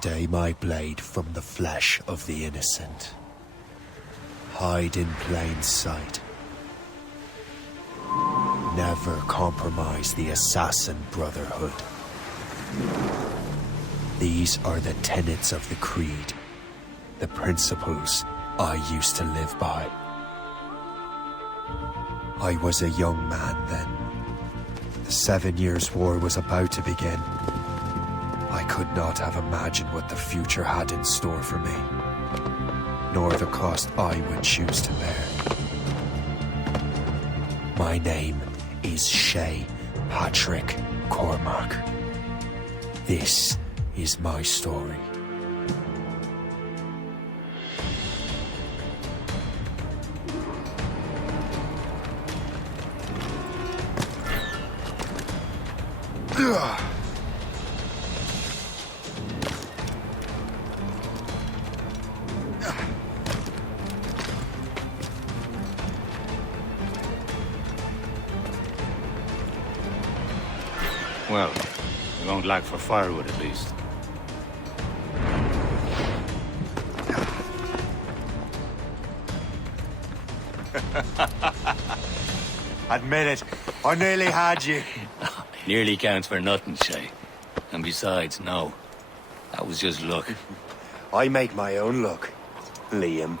Stay my blade from the flesh of the innocent. Hide in plain sight. Never compromise the Assassin Brotherhood. These are the tenets of the Creed, the principles I used to live by. I was a young man then. The 7 Years' War was about to begin. I could not have imagined what the future had in store for me, nor the cost I would choose to bear. My name is Shay Patrick Cormac. This is my story. Well, we won't lack for firewood at least. Admit it, I nearly had you. Nearly counts for nothing, Shay. And besides, no. That was just luck. I make my own luck, Liam.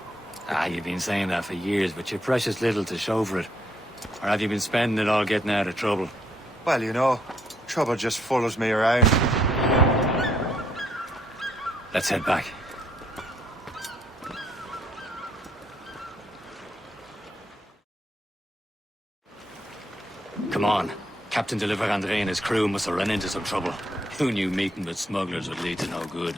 You've been saying that for years, but you're precious little to show for it. Or have you been spending it all getting out of trouble? Well, you know, trouble just follows me around. Let's head back. Come on. Captain de la Vérendrye and his crew must have run into some trouble. Who knew meeting with smugglers would lead to no good?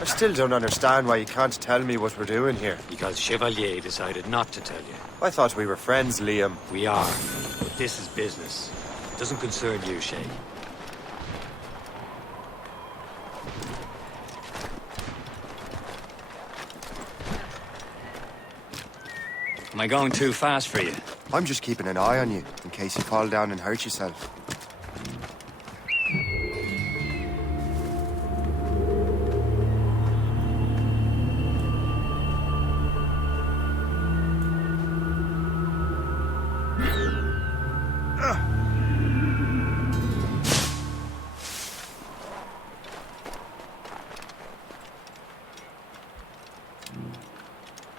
I still don't understand why you can't tell me what we're doing here. Because Chevalier decided not to tell you. I thought we were friends, Liam. We are, but this is business. It doesn't concern you, Shay. Am I going too fast for you? I'm just keeping an eye on you, in case you fall down and hurt yourself.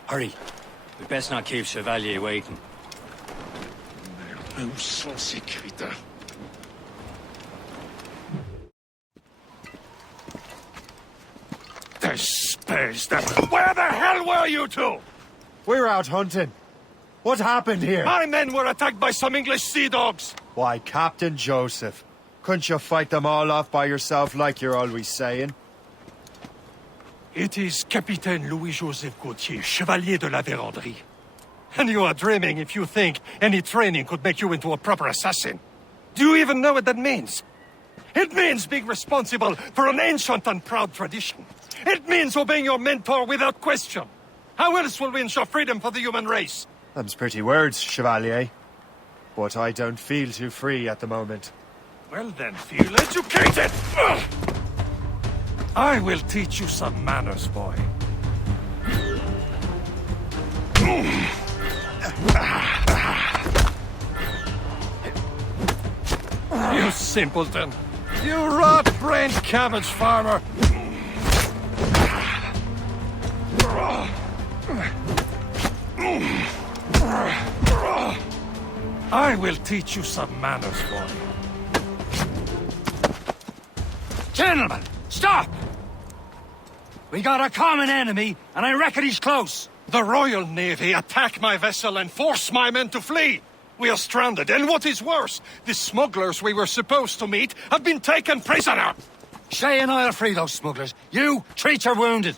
Hurry. We best not keep Chevalier waiting. Où sont ces crétins? Despace them! Where the hell were you two? We're out hunting. What happened here? My men were attacked by some English sea dogs. Why, Captain Joseph. Couldn't you fight them all off by yourself like you're always saying? It is Capitaine Louis-Joseph Gauthier, Chevalier de la Vérendrye. And you are dreaming if you think any training could make you into a proper assassin. Do you even know what that means? It means being responsible for an ancient and proud tradition. It means obeying your mentor without question. How else will we ensure freedom for the human race? Them's pretty words, Chevalier. But I don't feel too free at the moment. Well then, feel educated! Ugh! I will teach you some manners, boy. You simpleton! You rat-brained cabbage farmer! I will teach you some manners, boy. Gentlemen, stop! We got a common enemy, and I reckon he's close. The Royal Navy attack my vessel and force my men to flee. We are stranded, and what is worse, the smugglers we were supposed to meet have been taken prisoner. Shay and I'll free those smugglers. You, treat your wounded.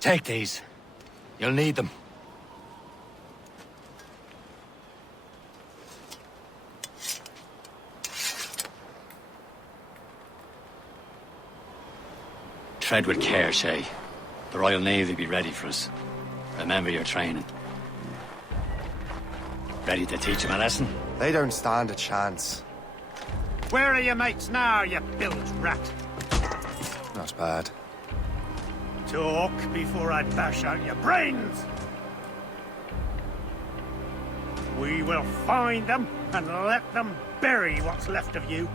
Take these. You'll need them. Tread with care, Shay. The Royal Navy be ready for us. Remember your training. Ready to teach him a lesson? They don't stand a chance. Where are your mates now, you bilge rat? Not bad. Talk before I bash out your brains! We will find them and let them bury what's left of you.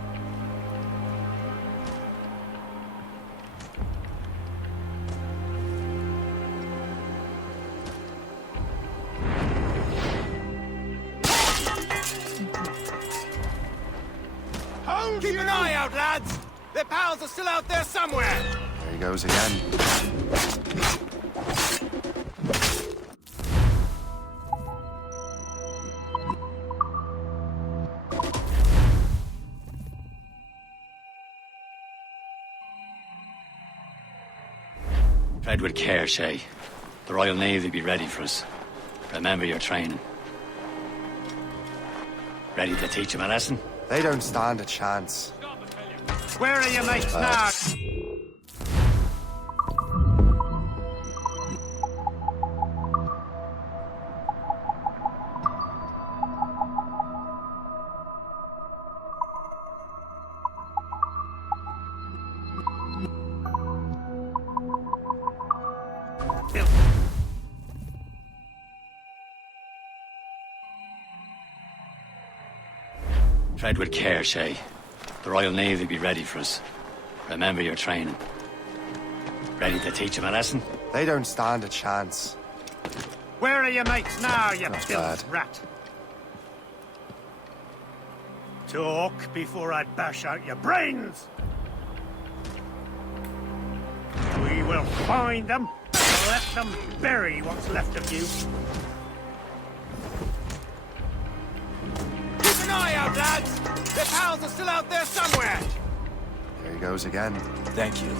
Keep an eye out, lads! Their pals are still out there somewhere! There he goes again. Tread with care, Shay. The Royal Navy be ready for us. Remember your training. Ready to teach him a lesson? They don't stand a chance. Where are your mates now? Tread with care, Shay. The Royal Navy be ready for us. Remember your training. Ready to teach him a lesson? They don't stand a chance. Where are your mates now, you Not bilge bad. rat? Talk before I bash out your brains! We will find them and let them bury what's left of you. Keep an eye out, lads! Their pals are still out there somewhere! There he goes again. Thank you.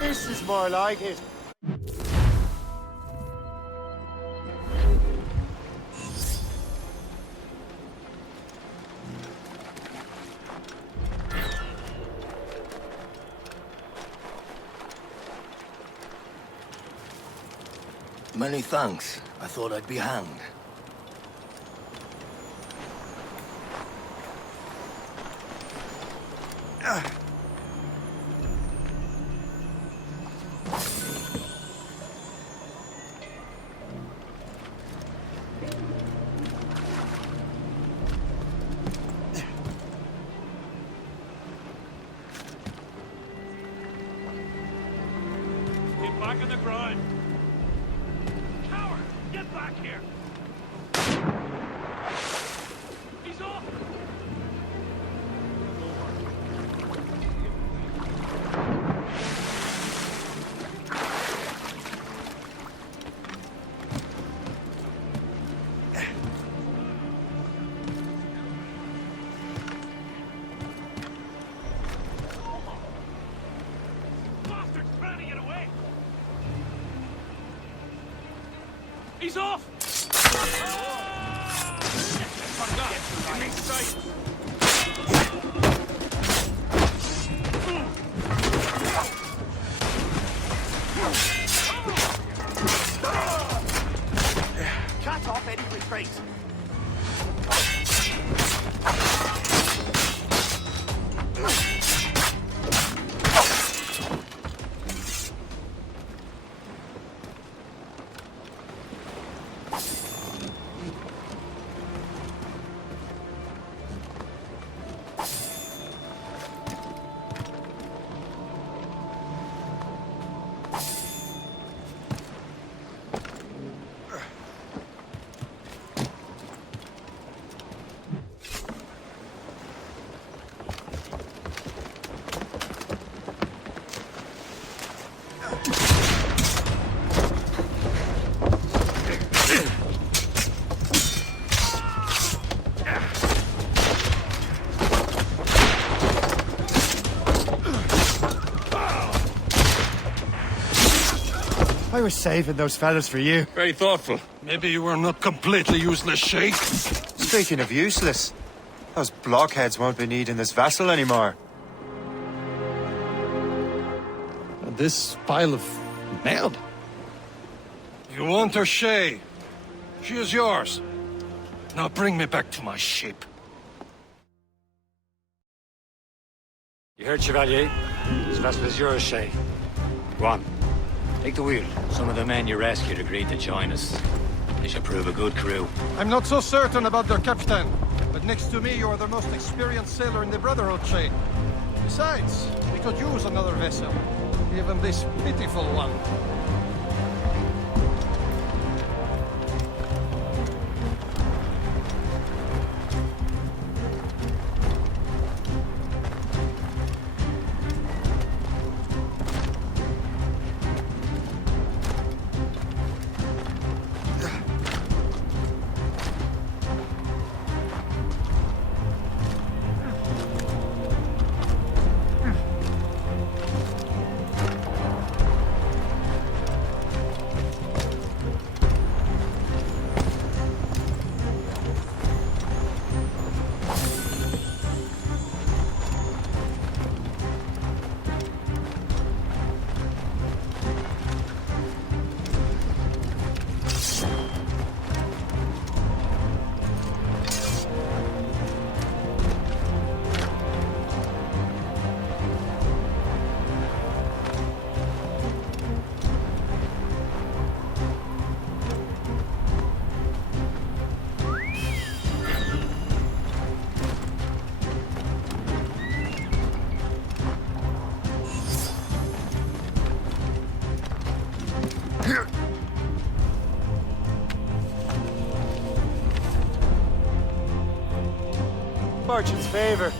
This is more like it. Many thanks. I thought I'd be hanged. Get back on the ground! Coward! Get back here! He's off! Bastard's trying to get away! He's off! Cut off any retreat. I was saving those fellas for you. Very thoughtful. Maybe you were not completely useless, Sheikh. Speaking of useless, those blockheads won't be needing this vessel anymore. This pile of merd. You want her, Shay? She is yours. Now bring me back to my ship. You heard, Chevalier? This vessel is yours, Shay. Go on. Take the wheel. Some of the men you rescued agreed to join us. They should prove a good crew. I'm not so certain about their captain, but next to me you are the most experienced sailor in the Brotherhood, Shay. Besides, we could use another vessel. Even this pitiful one. Fortune's favor.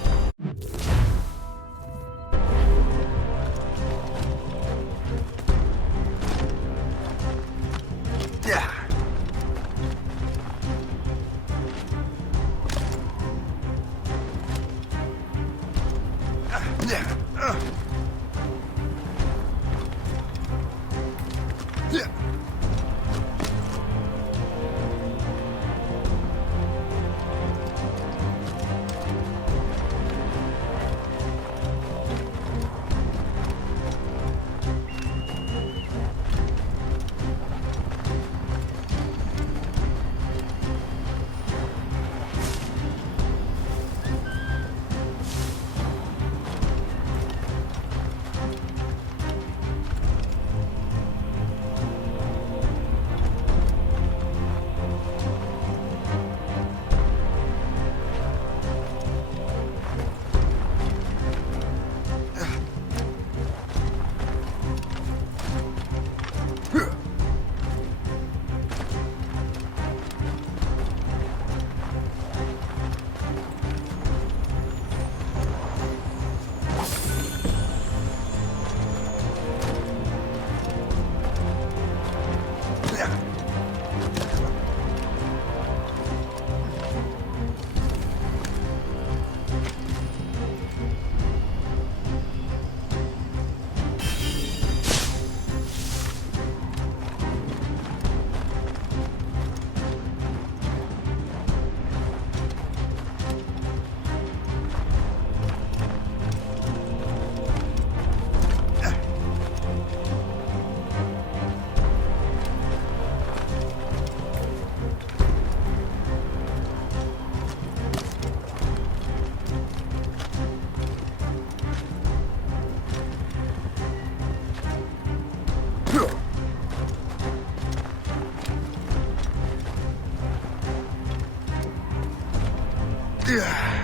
Yeah.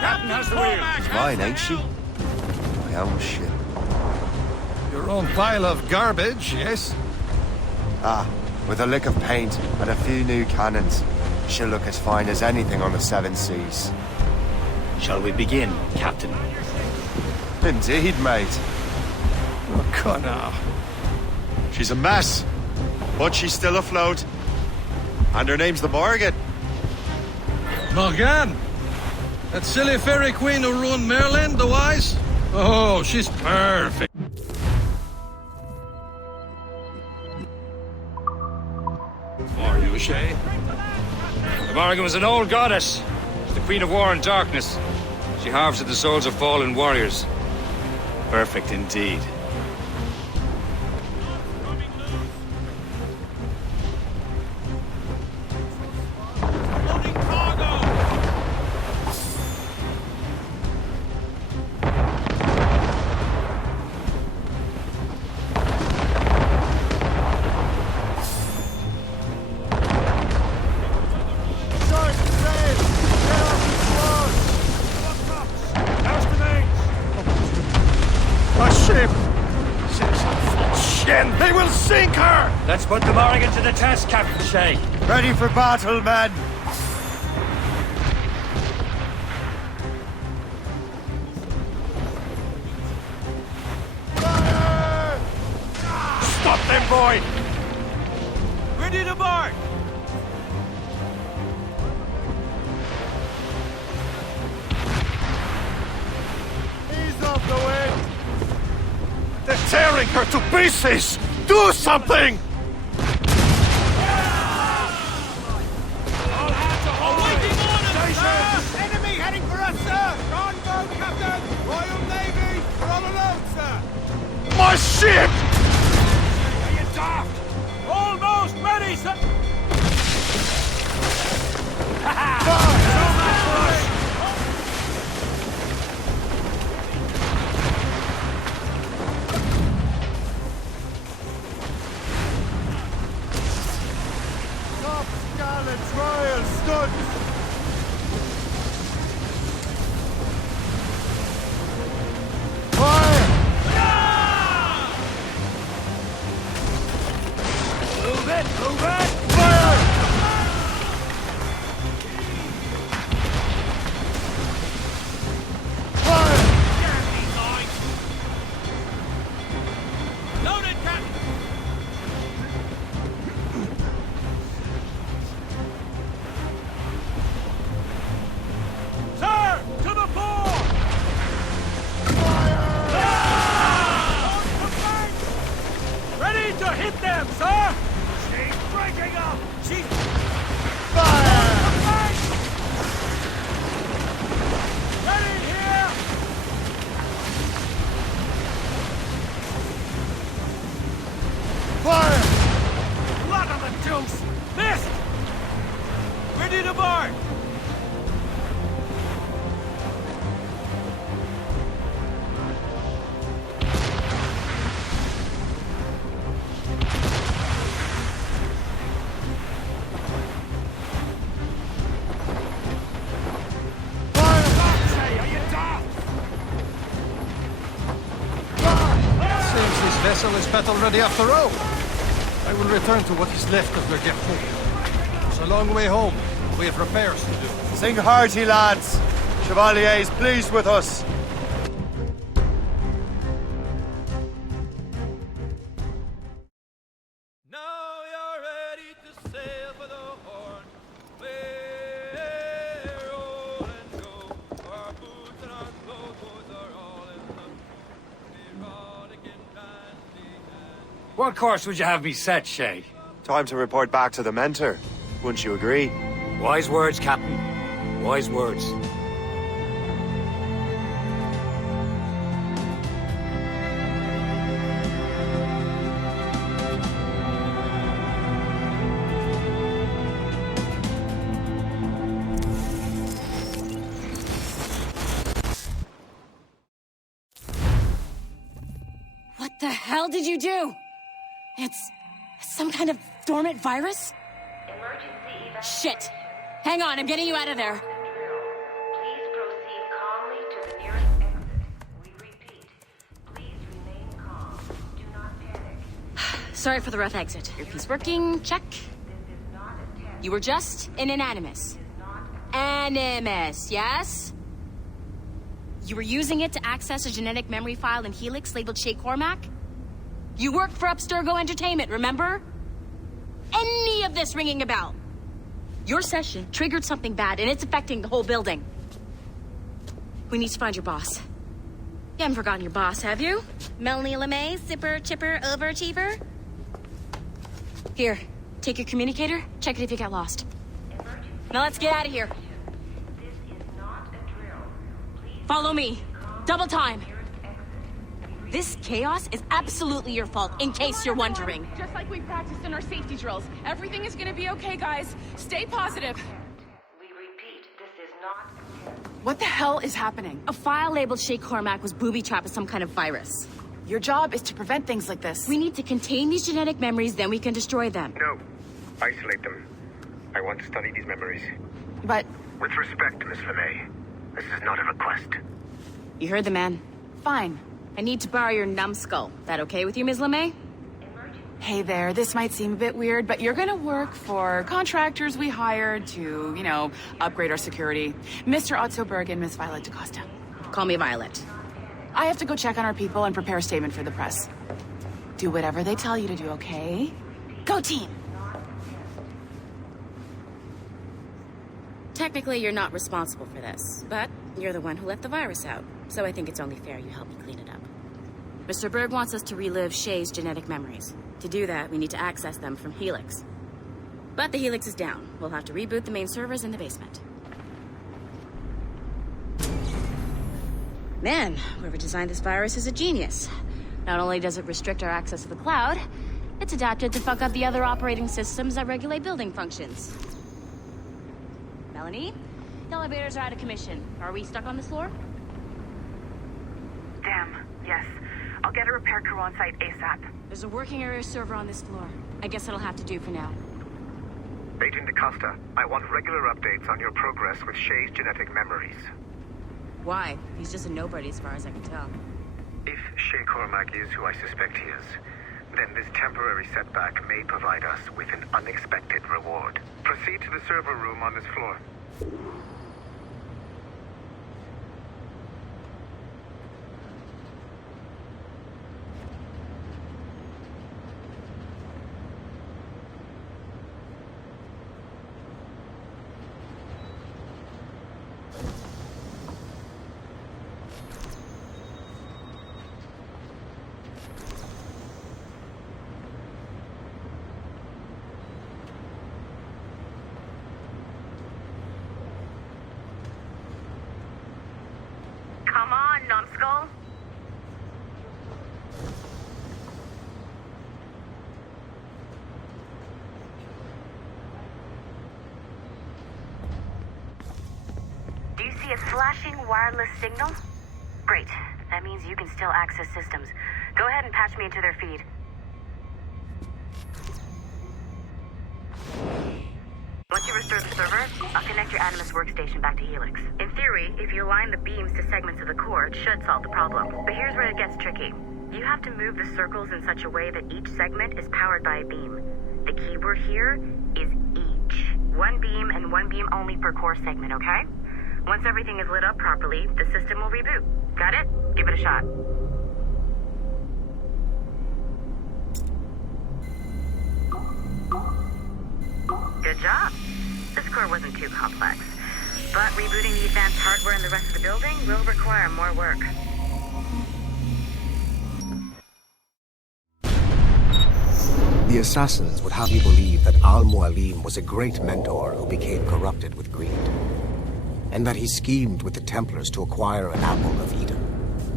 Captain has the wheel. She's mine, ain't she? My own ship. Your own pile of garbage, yes? Ah, with a lick of paint and a few new cannons, she'll look as fine as anything on the seven seas. Shall we begin, Captain? Indeed, mate. Oh, Connor. She's a mess, but she's still afloat. And her name's the Morgan. Morgan! That silly fairy queen who ruined Merlin, the wise? Oh, she's perfect. For you, Shay. The Morrigan was an old goddess. She's the queen of war and darkness. She harvested the souls of fallen warriors. Perfect indeed. A ship! Shit! They will sink her! Let's put the Morrigan to the test, Captain Shay. Ready for battle, men! Stop them, boy! Ready to march! Ease off the wind! They're tearing her to pieces! Do something! Enemy heading for us, sir! Longbow, Captain! Royal Navy! We're all alone, sir! My ship! Are you daft? Almost ready, sir! Top gallants, royal studs! Fire! Move it! Move it! Fire! Fire! Loaded, Captain! Sir! To the fore! Ready to hit them, sir! She's breaking up! She's... Fire! Ready here! Fire! chunks! Missed! Ready to board! Seems this vessel is battle ready after all. I will return to what is left of Le Guerpot. It's a long way home. We have repairs to do. Sing hearty, lads. Chevalier is pleased with us. Now you're ready to sail for the Horn. We're roll and go. Our boots and our clothes are all in the erotic and dandy and What course would you have me set, Shay? Time to report back to the mentor. Wouldn't you agree? Wise words, Captain. Wise words. What the hell did you do? It's some kind of dormant virus? Shit! Hang on, I'm getting you out of there. Please proceed calmly to the nearest exit. We repeat, please remain calm. Do not panic. Sorry for the rough exit. Earpiece working, check. This is not a test. You were just in an animus. Animus, yes? You were using it to access a genetic memory file in Helix labeled Shay Cormac? You worked for Abstergo Entertainment, remember? Any of this ringing a bell? Your session triggered something bad, and it's affecting the whole building. We need to find your boss. You haven't forgotten your boss, have you? Melanie LeMay, zipper, chipper, overachiever? Here, take your communicator, check it if you get lost. Now let's get out of here. This is not a drill. Please Follow me. Double time. This chaos is absolutely your fault, in case you're wondering. Just like we practiced in our safety drills. Everything is gonna be okay, guys. Stay positive. we repeat, this is not a test. What the hell is happening? A file labeled Shay Cormac was booby-trapped with some kind of virus. Your job is to prevent things like this. We need to contain these genetic memories, then we can destroy them. No. Isolate them. I want to study these memories. But With respect, Miss LeMay, this is not a request. You heard the man. fine. I need to borrow your numbskull. That okay with you, Ms. LeMay? Hey there, this might seem a bit weird, but you're gonna work for contractors we hired to, upgrade our security. Mr. Otto Berg and Miss Violet DaCosta. Call me Violet. I have to go check on our people and prepare a statement for the press. Do whatever they tell you to do, okay? Go team! Technically, you're not responsible for this, but you're the one who let the virus out, so I think it's only fair you help me clean it up. Mr. Berg wants us to relive Shay's genetic memories. To do that, we need to access them from Helix. But the Helix is down. We'll have to reboot the main servers in the basement. Man, whoever designed this virus is a genius. Not only does it restrict our access to the cloud, it's adapted to fuck up the other operating systems that regulate building functions. Melanie? The elevators are out of commission. Are we stuck on this floor? Damn, yes. I'll get a repair crew on site ASAP. There's a working area server on this floor. I guess that'll have to do for now. Agent DaCosta, I want regular updates on your progress with Shay's genetic memories. Why? He's just a nobody as far as I can tell. If Shay Cormac is who I suspect he is, then this temporary setback may provide us with an unexpected reward. Proceed to the server room on this floor. see a flashing wireless signal? Great. That means you can still access systems. Go ahead and patch me into their feed. Once you restore the server, I'll connect your Animus workstation back to Helix. In theory, if you align the beams to segments of the core, it should solve the problem. But here's where it gets tricky. You have to move the circles in such a way that each segment is powered by a beam. The keyword here is each. One beam and one beam only per core segment, okay? Once everything is lit up properly, the system will reboot. Got it? Give it a shot. Good job. This core wasn't too complex. But rebooting the advanced hardware in the rest of the building will require more work. The assassins would have you believe that Al-Mualim was a great mentor who became corrupted with greed, and that he schemed with the Templars to acquire an apple of Eden.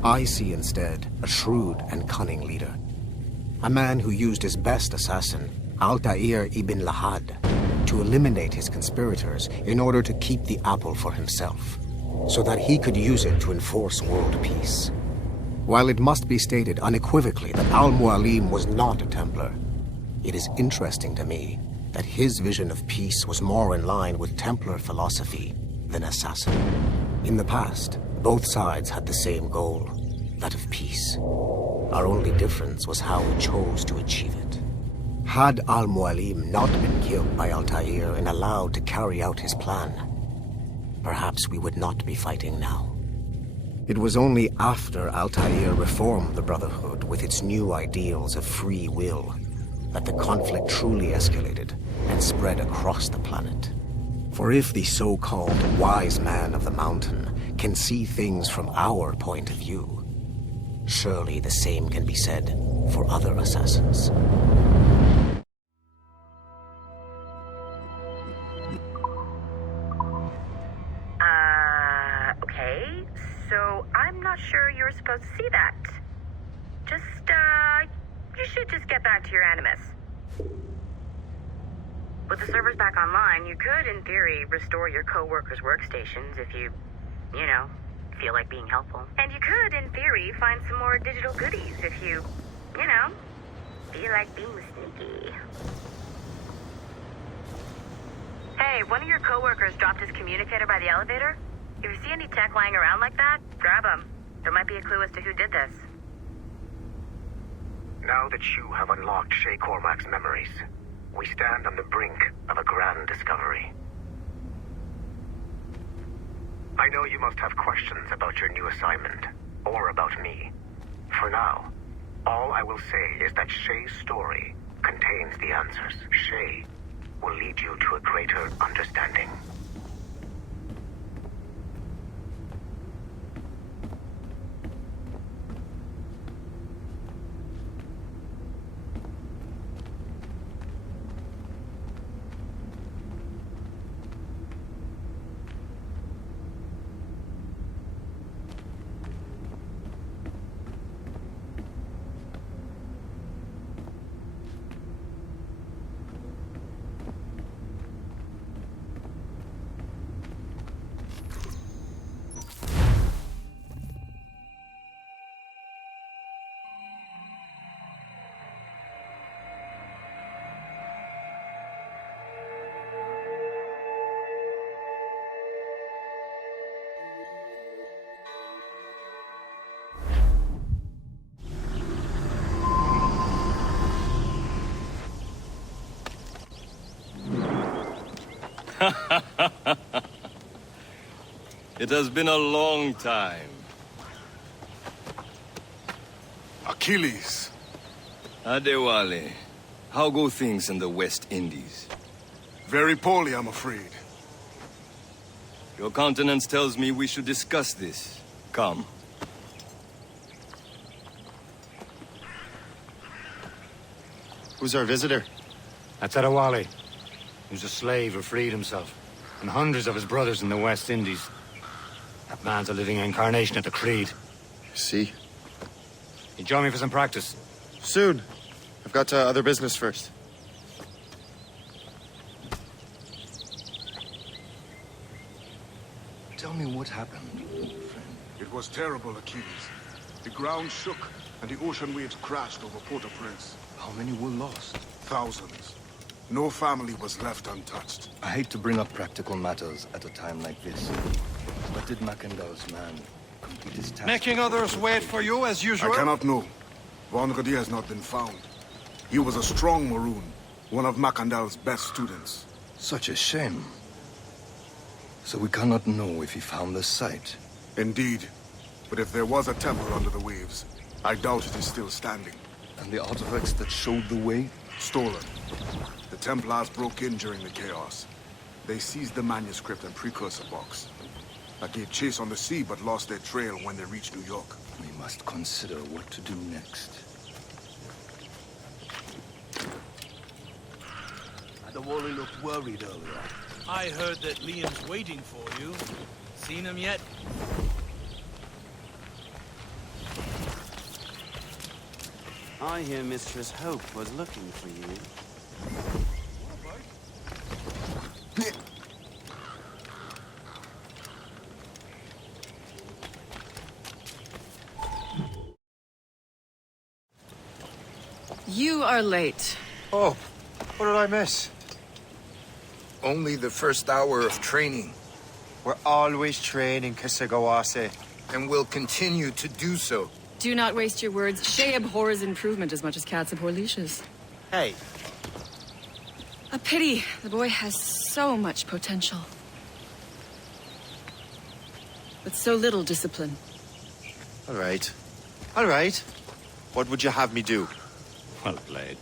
I see instead a shrewd and cunning leader, a man who used his best assassin, Altair ibn Lahad, to eliminate his conspirators in order to keep the apple for himself, so that he could use it to enforce world peace. While it must be stated unequivocally that Al-Mualim was not a Templar, it is interesting to me that his vision of peace was more in line with Templar philosophy than assassin. In the past, both sides had the same goal, that of peace. Our only difference was how we chose to achieve it. Had Al-Mualim not been killed by Altair and allowed to carry out his plan, perhaps we would not be fighting now. It was only after Altair reformed the Brotherhood with its new ideals of free will that the conflict truly escalated and spread across the planet. For if the so-called wise man of the mountain can see things from our point of view, surely the same can be said for other assassins. Okay, so I'm not sure you're supposed to see that. You should just get back to your Animus. With the servers back online, you could, in theory, restore your co-workers' workstations if you feel like being helpful. And you could, in theory, find some more digital goodies if you feel like being sneaky. Hey, one of your co-workers dropped his communicator by the elevator. If you see any tech lying around like that, grab them. There might be a clue as to who did this. Now that you have unlocked Shay Cormac's memories, we stand on the brink of a grand discovery. I know you must have questions about your new assignment, or about me. For now, all I will say is that Shay's story contains the answers. Shay will lead you to a greater understanding. It has been a long time. Achilles. Adewale, how go things in the West Indies? Very poorly, I'm afraid. Your countenance tells me we should discuss this. Come. Who's our visitor? That's Adewale. He was a slave who freed himself, and hundreds of his brothers in the West Indies. That man's a living incarnation of the Creed. See? You join me for some practice? Soon. I've got other business first. Don't Tell me what happened, friend. It was terrible, Achilles. The ground shook, and the ocean waves crashed over Port-au-Prince. How many were lost? Thousands. No family was left untouched. I hate to bring up practical matters at a time like this. But did Mackandal's man complete his task? Making others wait for you as usual? I cannot know. Vonredi has not been found. He was a strong Maroon, one of Mackandal's best students. Such a shame. So we cannot know if he found the site. Indeed. But if there was a temple under the waves, I doubt it is still standing. And the artifacts that showed the way? Stolen. The Templars broke in during the chaos. They seized the manuscript and precursor box. I gave chase on the sea, but lost their trail when they reached New York. We must consider what to do next. Adewale looked worried earlier. I heard that Liam's waiting for you. Seen him yet? I hear Mistress Hope was looking for you. You are late. Oh, what did I miss? Only the first hour of training. We're always training, Kisagawase. And will continue to do so. Do not waste your words. Shay abhors improvement as much as cats abhor leashes. Hey. A pity. The boy has so much potential. But so little discipline. All right. All right. What would you have me do? Well played.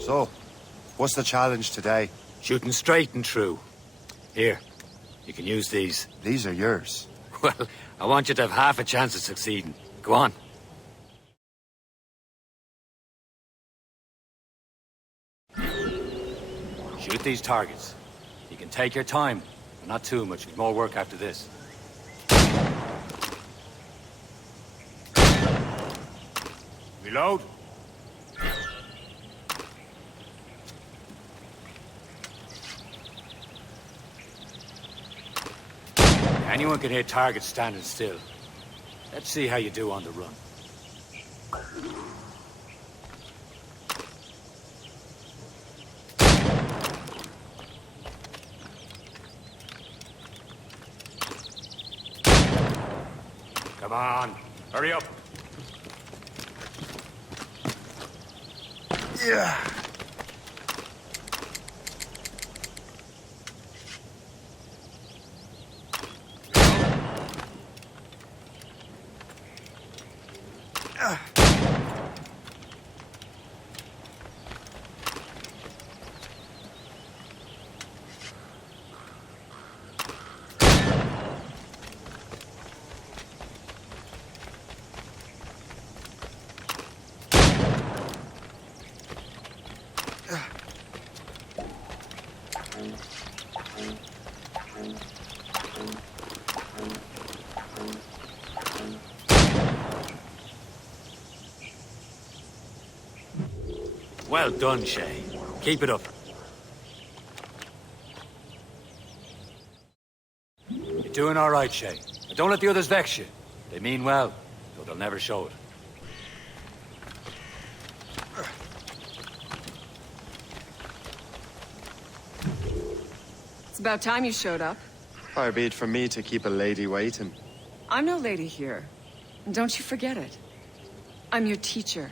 So, what's the challenge today? Shooting straight and true. Here, you can use these. These are yours. Well, I want you to have half a chance of succeeding. Go on. Shoot these targets. You can take your time, but not too much. There's more work after this. Reload. Anyone can hit targets standing still. Let's see how you do on the run. Come on, hurry up. Yeah. Well done, Shay. Keep it up. You're doing all right, Shay. And don't let the others vex you. They mean well, though they'll never show it. It's about time you showed up. Far be it from me to keep a lady waiting. I'm no lady here. And don't you forget it. I'm your teacher.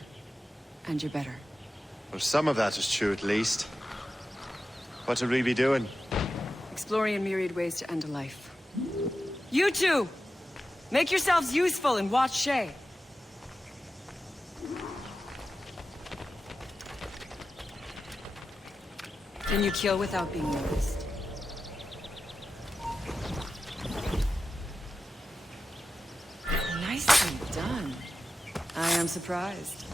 And you're better. Well, some of that is true, at least. What would we be doing? Exploring a myriad ways to end a life. You two! Make yourselves useful and watch Shay. Can you kill without being noticed? Nicely done. I am surprised.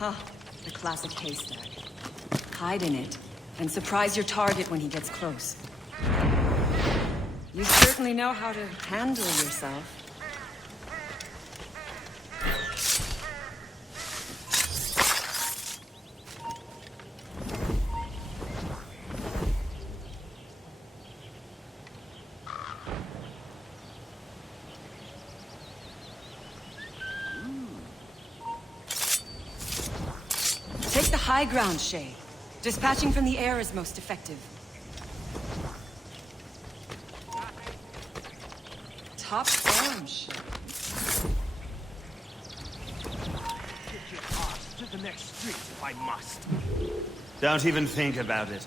Huh. The classic haystack. Hide in it, and surprise your target when he gets close. You certainly know how to handle yourself. Take the high ground, Shay. Dispatching from the air is most effective. Top form, Shay. Get your ass to the next street if I must. Don't even think about it.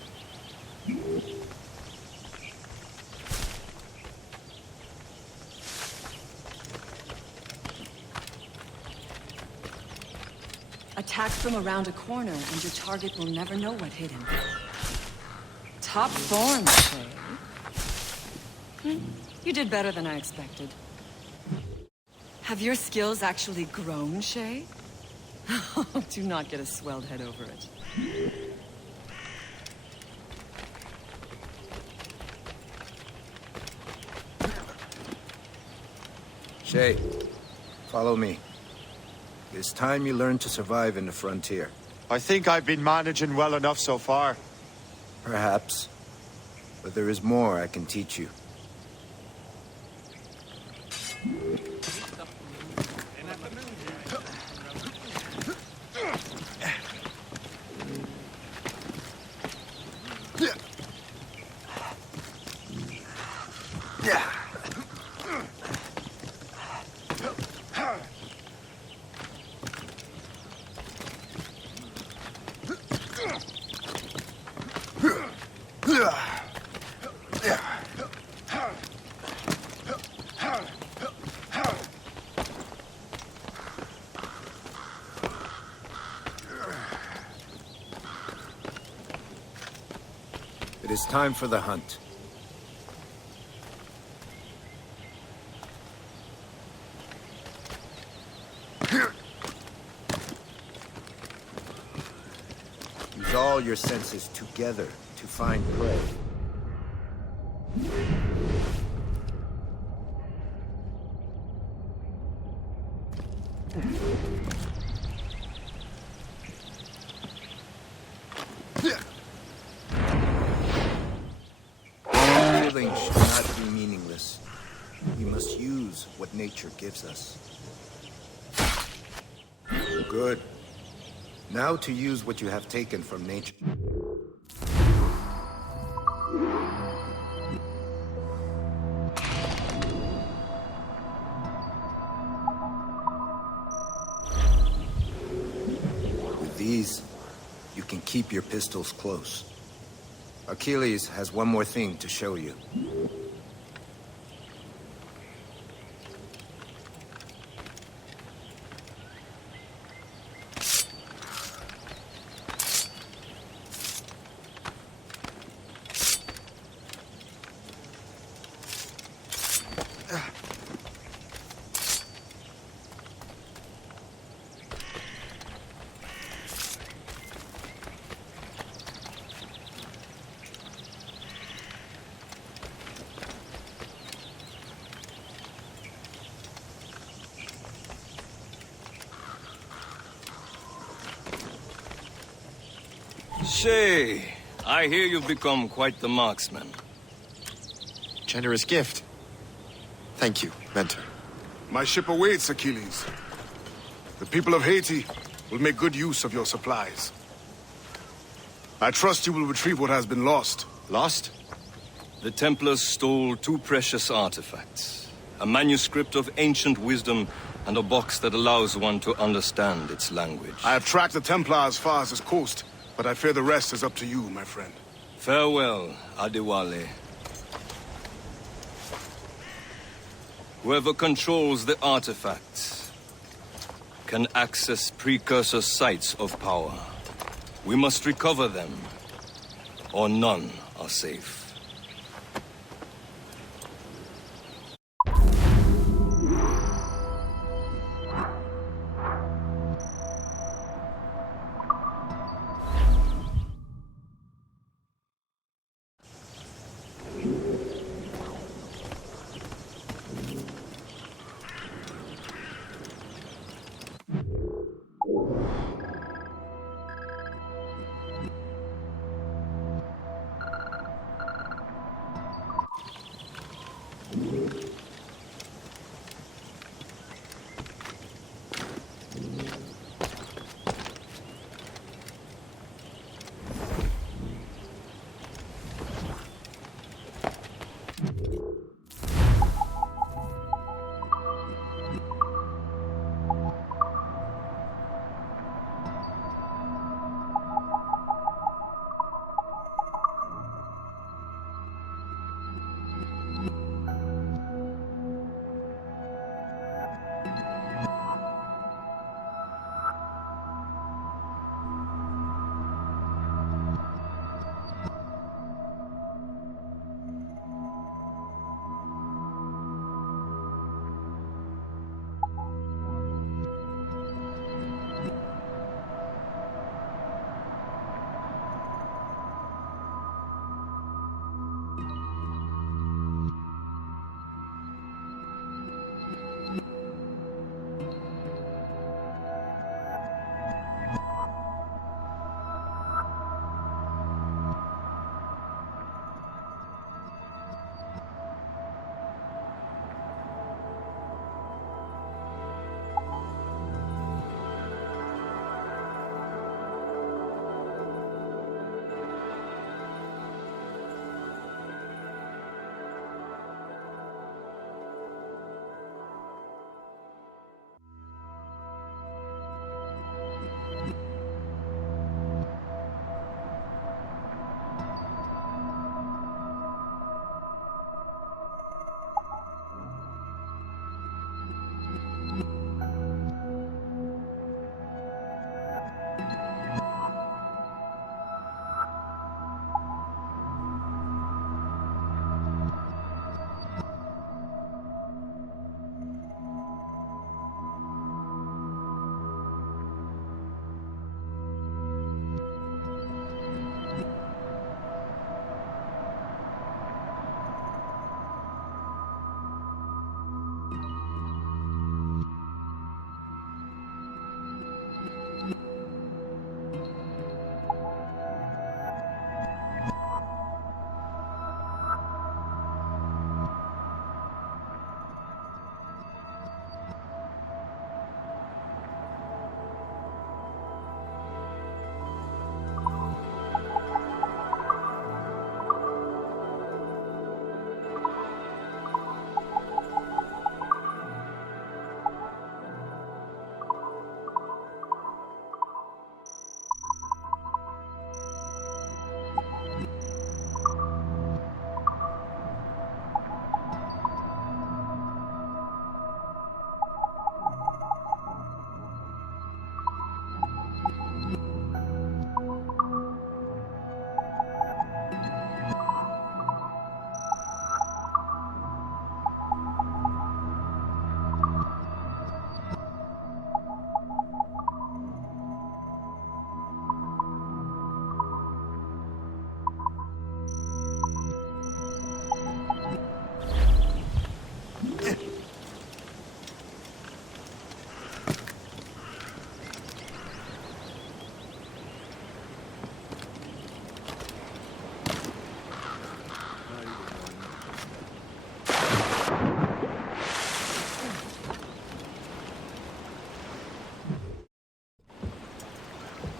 Attack from around a corner, and your target will never know what hit him. Top form, Shay. You did better than I expected. Have your skills actually grown, Shay? Do not get a swelled head over it. Shay, follow me. It's time you learn to survive in the frontier. I think I've been managing well enough so far. Perhaps. But there is more I can teach you. It is time for the hunt. Use all your senses together to find prey. Killing should not be meaningless. We must use what nature gives us. Good. Now to use what you have taken from nature. With these, you can keep your pistols close. Achilles has one more thing to show you. Shay, I hear you've become quite the marksman. Generous gift. Thank you, Mentor. My ship awaits, Achilles. The people of Haiti will make good use of your supplies. I trust you will retrieve what has been lost. Lost? The Templars stole two precious artifacts. A manuscript of ancient wisdom and a box that allows one to understand its language. I have tracked the Templar as far as this coast, but I fear the rest is up to you, my friend. Farewell, Adewale. Whoever controls the artifacts can access precursor sites of power. We must recover them, or none are safe.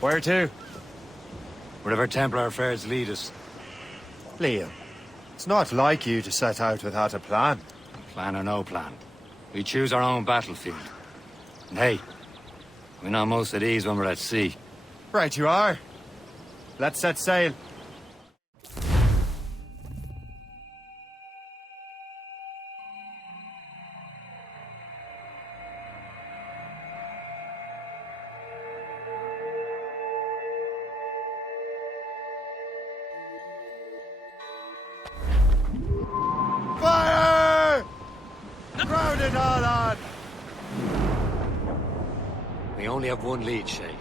Where to? Wherever Templar affairs lead us. Liam, it's not like you to set out without a plan. Plan or no plan. We choose our own battlefield. And hey, we know most of these when we're at sea. Right you are. Let's set sail. Fire! Crowd it all on! We only have one lead, Shay.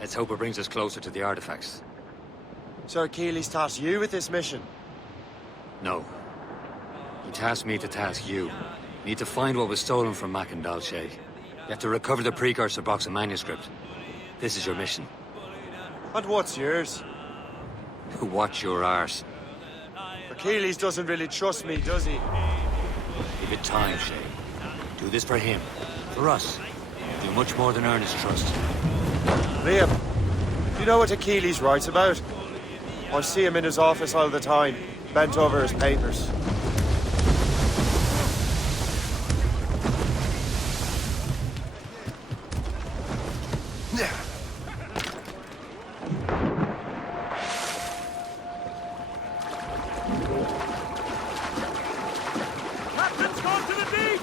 Let's hope it brings us closer to the artifacts. Sir Achilles tasked you with this mission? No. He tasked me to task you. You need to find what was stolen from Mackandal, Shay. You have to recover the precursor box and manuscript. This is your mission. And what's yours? Watch your arse. Achilles doesn't really trust me, does he? Give it time, Shay. Do this for him. For us. Do much more than earn his trust. Liam, do you know what Achilles writes about? I see him in his office all the time, bent over his papers. Captain's gone to the deep!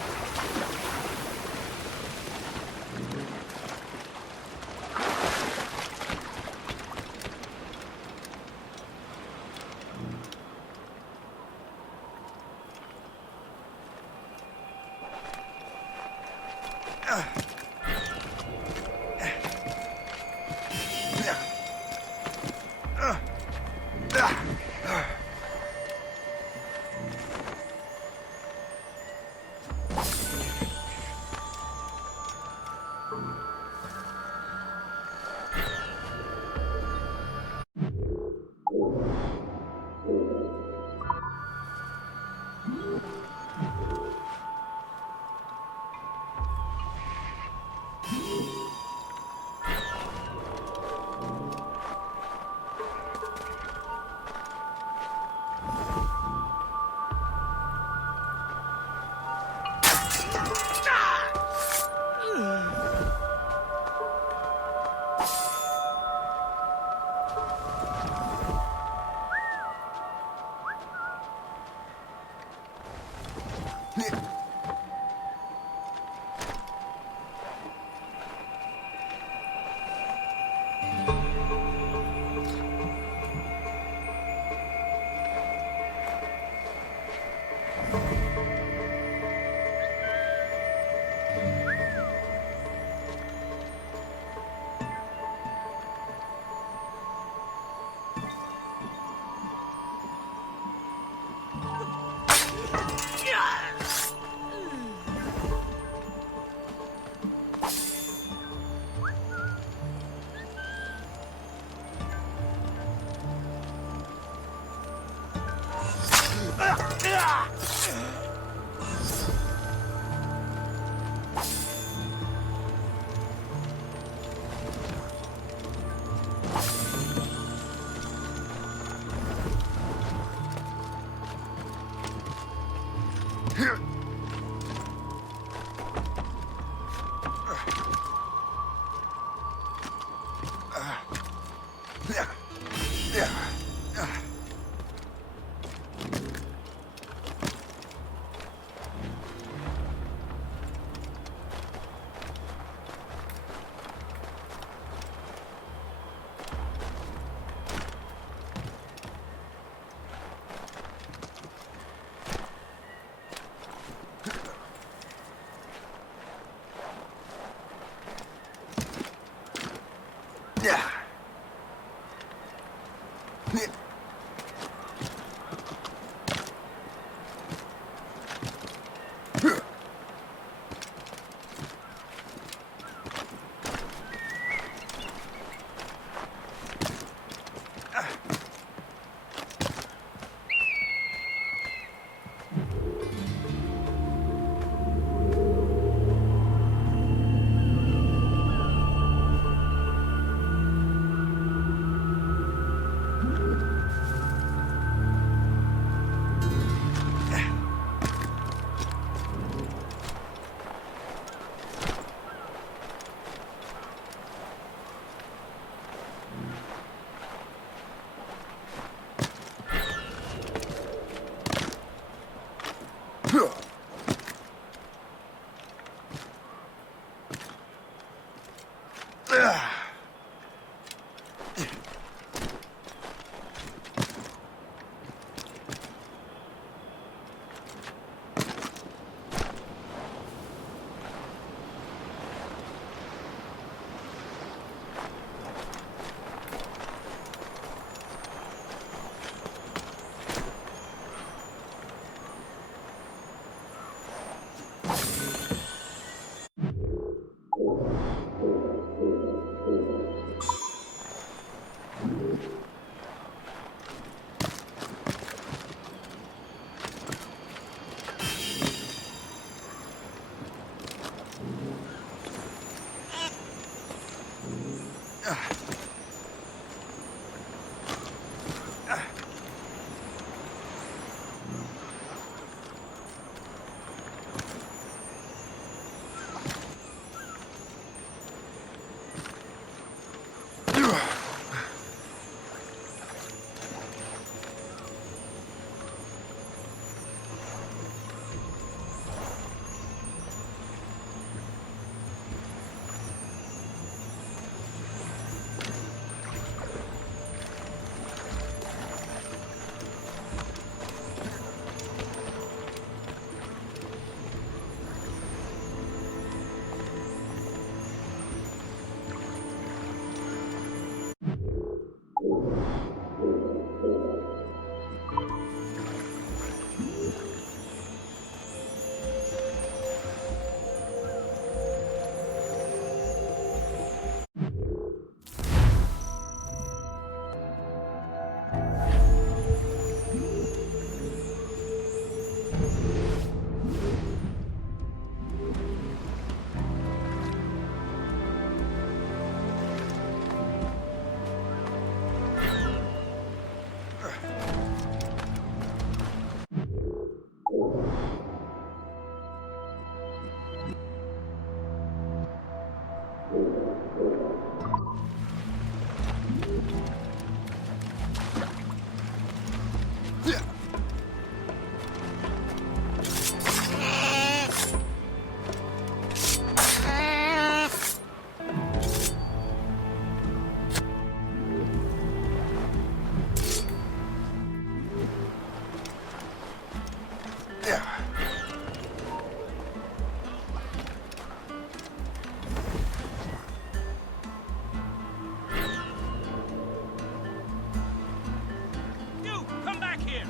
You, come back here!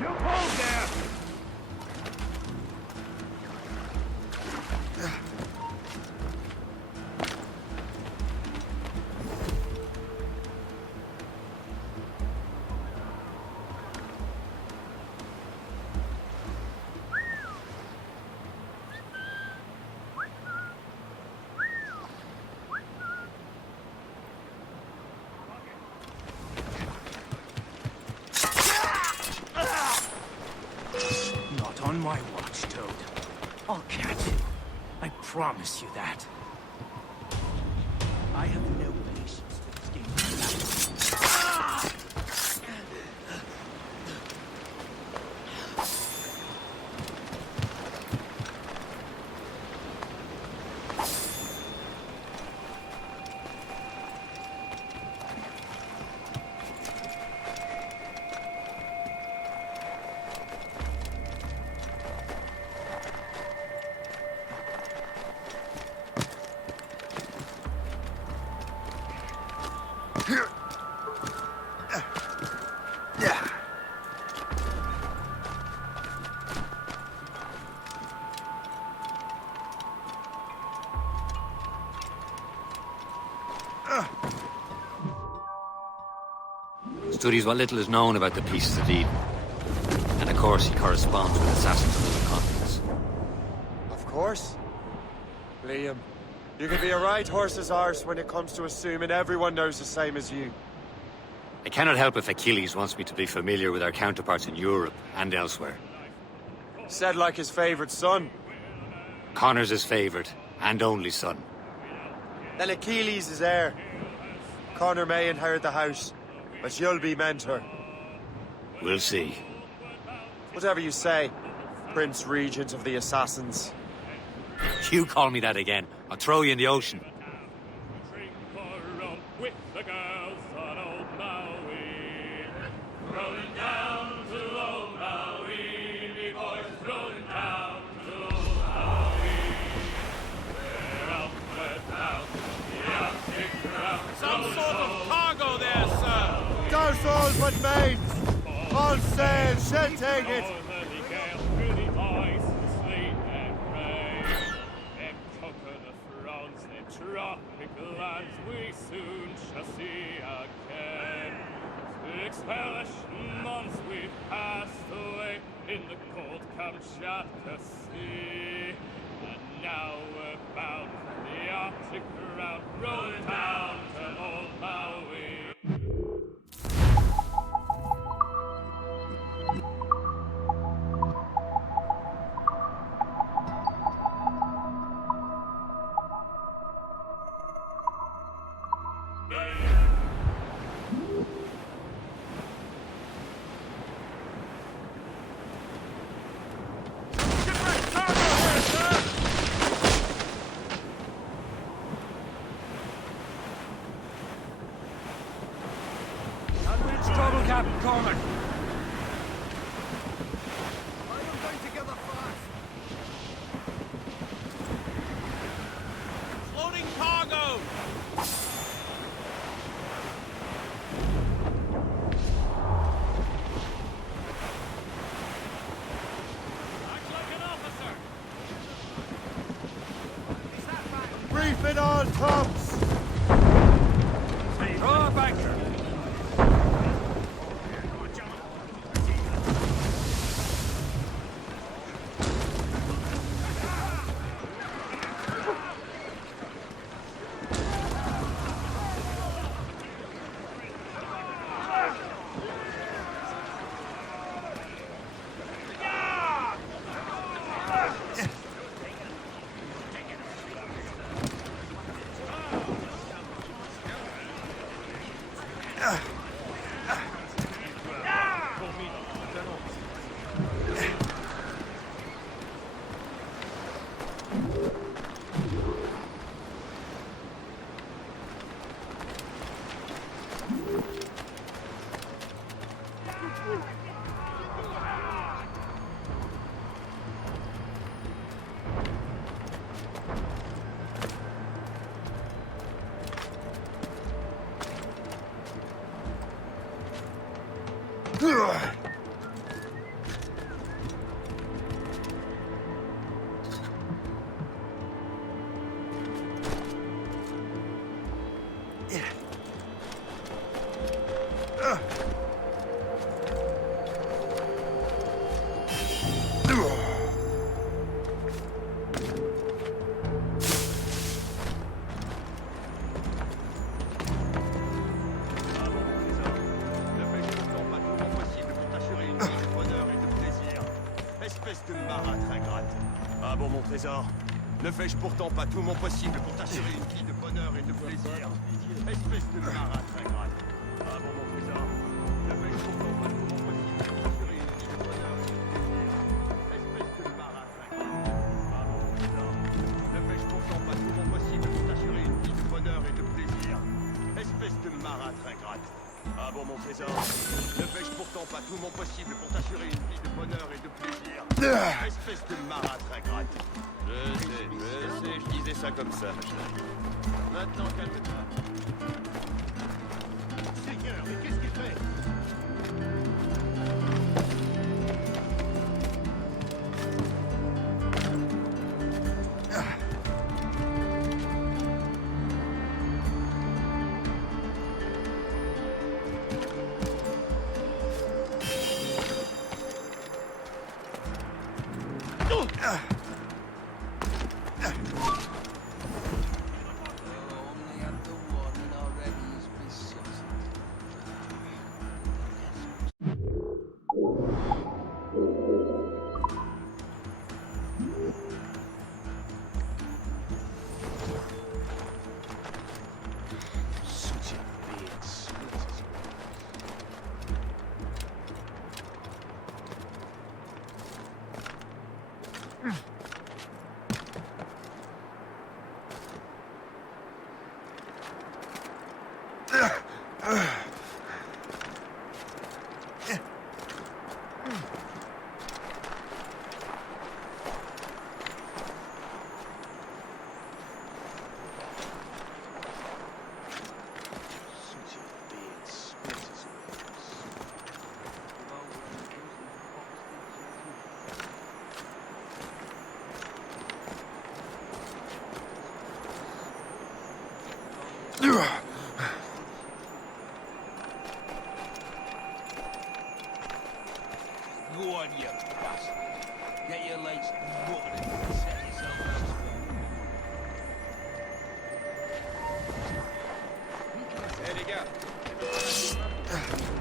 You hold there! Not on my watch, Toad. I'll catch you. I promise you that. I have no patience with this game. Studies what little is known about the Pieces of Eden. And of course he corresponds with assassins of other continents. Of course. Liam, you can be a right horse's arse when it comes to assuming everyone knows the same as you. I cannot help if Achilles wants me to be familiar with our counterparts in Europe and elsewhere. Said like his favorite son. Connor's his favorite and only son. Then Achilles is heir. Connor may inherit the house, but you'll be mentor. We'll see. Whatever you say, Prince Regent of the Assassins. You call me that again, I'll throw you in the ocean. With the girls on Old Maui. Rolling down to Old Maui. Me boys rolling down to Old Maui. We're out without the Arctic crowd. Some sort of cargo there, sir! Don't all but mates! All sail, she'll take it! Tropical lands we soon shall see again. 6 hellish months we've passed away in the cold Kamchatka Sea. And now we're bound for the Arctic route, rolling down to Old Maui. Trouble, Captain Cormac. Loading cargo. Act like an officer. Brief it all, tops! Say Throw up anchor. Ne fais-je pourtant pas tout mon possible pour t'assurer une vie de bonheur et de plaisir? Espèce de marat ingrate. Ah bon, mon trésor, ne fais-je pourtant pas tout mon possible pour t'assurer une vie de bonheur et de plaisir? Espèce de marat ingrate. Ah bon, mon trésor, ne fais-je pourtant pas tout mon possible pour t'assurer une vie de bonheur et de plaisir? Espèce de marat ingrate. Ah bon, mon trésor, ne fais-je pourtant pas tout mon possible pour t'assurer une vie de bonheur et de plaisir? Espèce de marat ingrate. Je sais, je disais ça comme ça, ma chérie. Maintenant, calme-toi. Seigneur, mais qu'est-ce qu'il fait?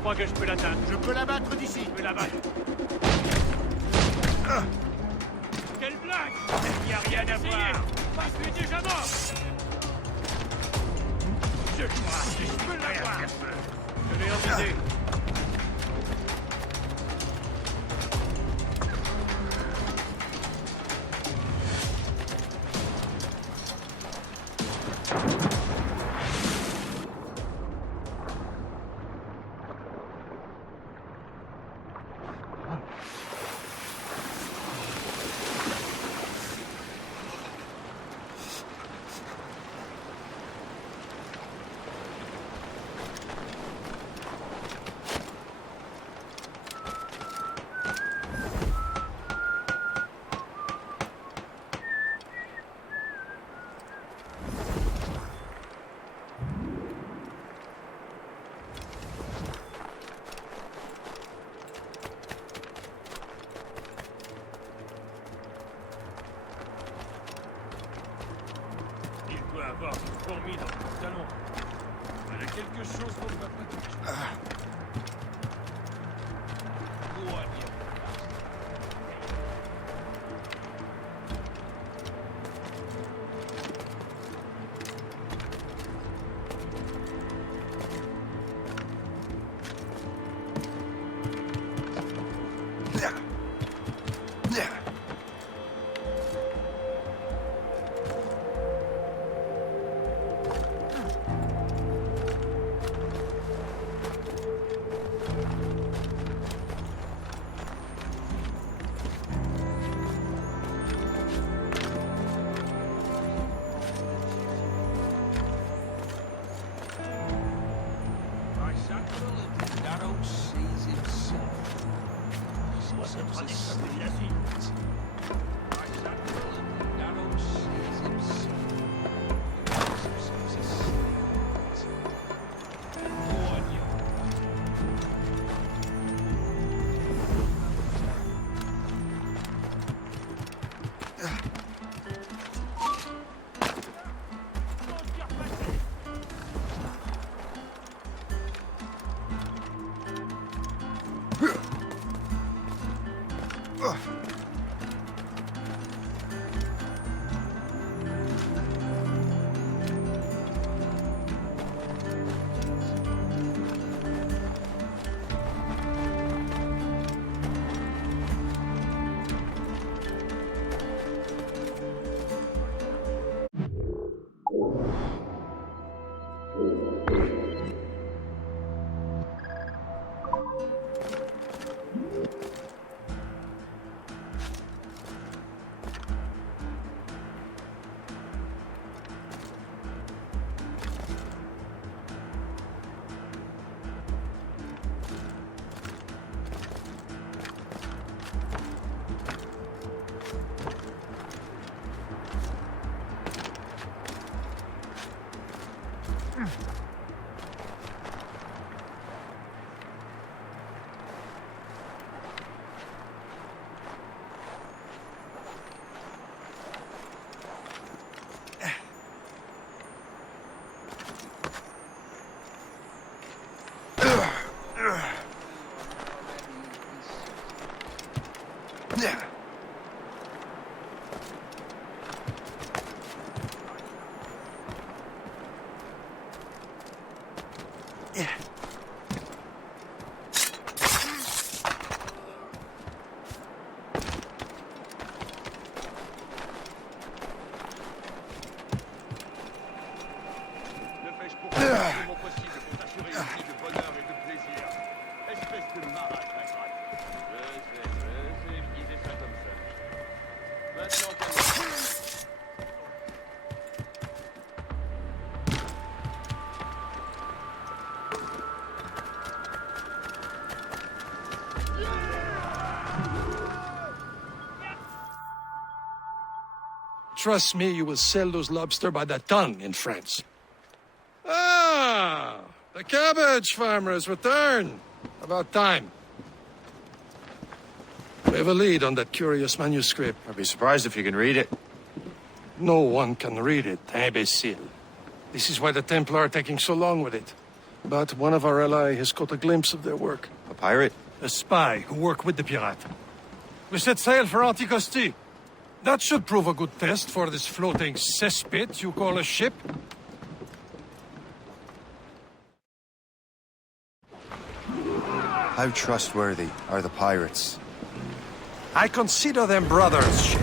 Je crois que je peux l'atteindre. Je peux l'abattre d'ici. Je peux l'abattre. Quelle blague! Il n'y a rien à voir. Parce que tu es déjà mort. Je crois que je peux l'avoir. Je l'ai envisagé. voir si fourmis dans ton talon. Elle a quelque chose qu'on ne va pas toucher. Trust me, you will sell those lobster by the ton in France. Ah, the cabbage farmer has returned. About time. We have a lead on that curious manuscript. I'd be surprised if you can read it. No one can read it, imbecile. This is why the Templar are taking so long with it. But one of our allies has caught a glimpse of their work. A pirate? A spy who worked with the pirate. We set sail for Anticosti. That should prove a good test for this floating cesspit you call a ship. How trustworthy are the pirates? I consider them brothers, Shay.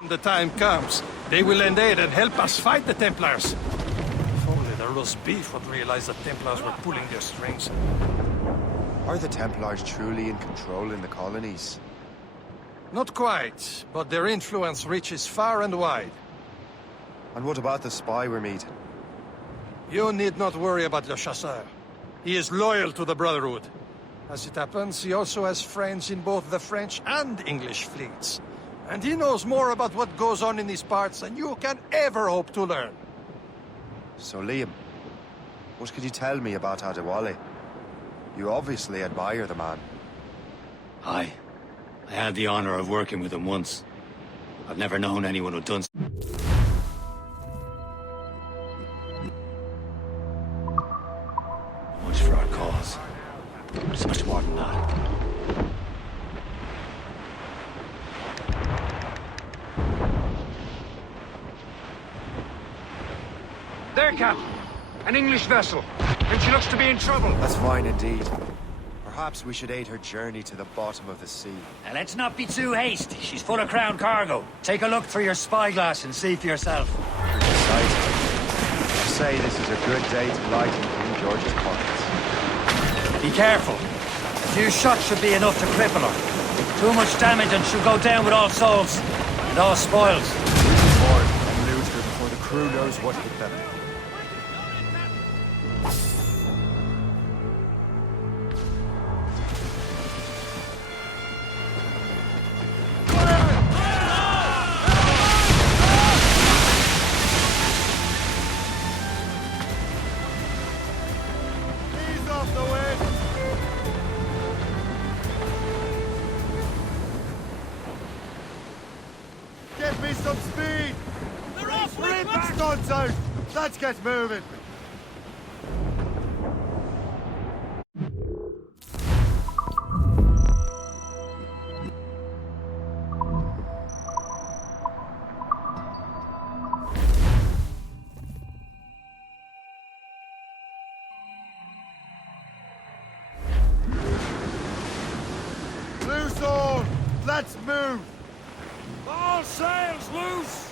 When the time comes, they will lend aid and help us fight the Templars. If only the roast beef would realize the Templars were pulling their strings. Are the Templars truly in control in the colonies? Not quite, but their influence reaches far and wide. And what about the spy we're meeting? You need not worry about Le Chasseur. He is loyal to the Brotherhood. As it happens, he also has friends in both the French and English fleets. And he knows more about what goes on in these parts than you can ever hope to learn. So, Liam, what can you tell me about Adewale? You obviously admire the man. Aye. I had the honor of working with him once. I've never known anyone who'd done much for our cause. It's much more than that. There, Captain. An English vessel. And she looks to be in trouble. That's fine indeed. Perhaps we should aid her journey to the bottom of the sea. Now, let's not be too hasty. She's full of crown cargo. Take a look through your spyglass and see for yourself. Exciting. I say this is a good day to lighten King George's pockets. Be careful. A few shots should be enough to cripple her. Too much damage and she'll go down with all souls. And all spoils. We can board and loot her before the crew knows what hit them. Give me some speed! They're off! Rip that guns out! Let's get moving! Loose all! Let's move! All sails loose!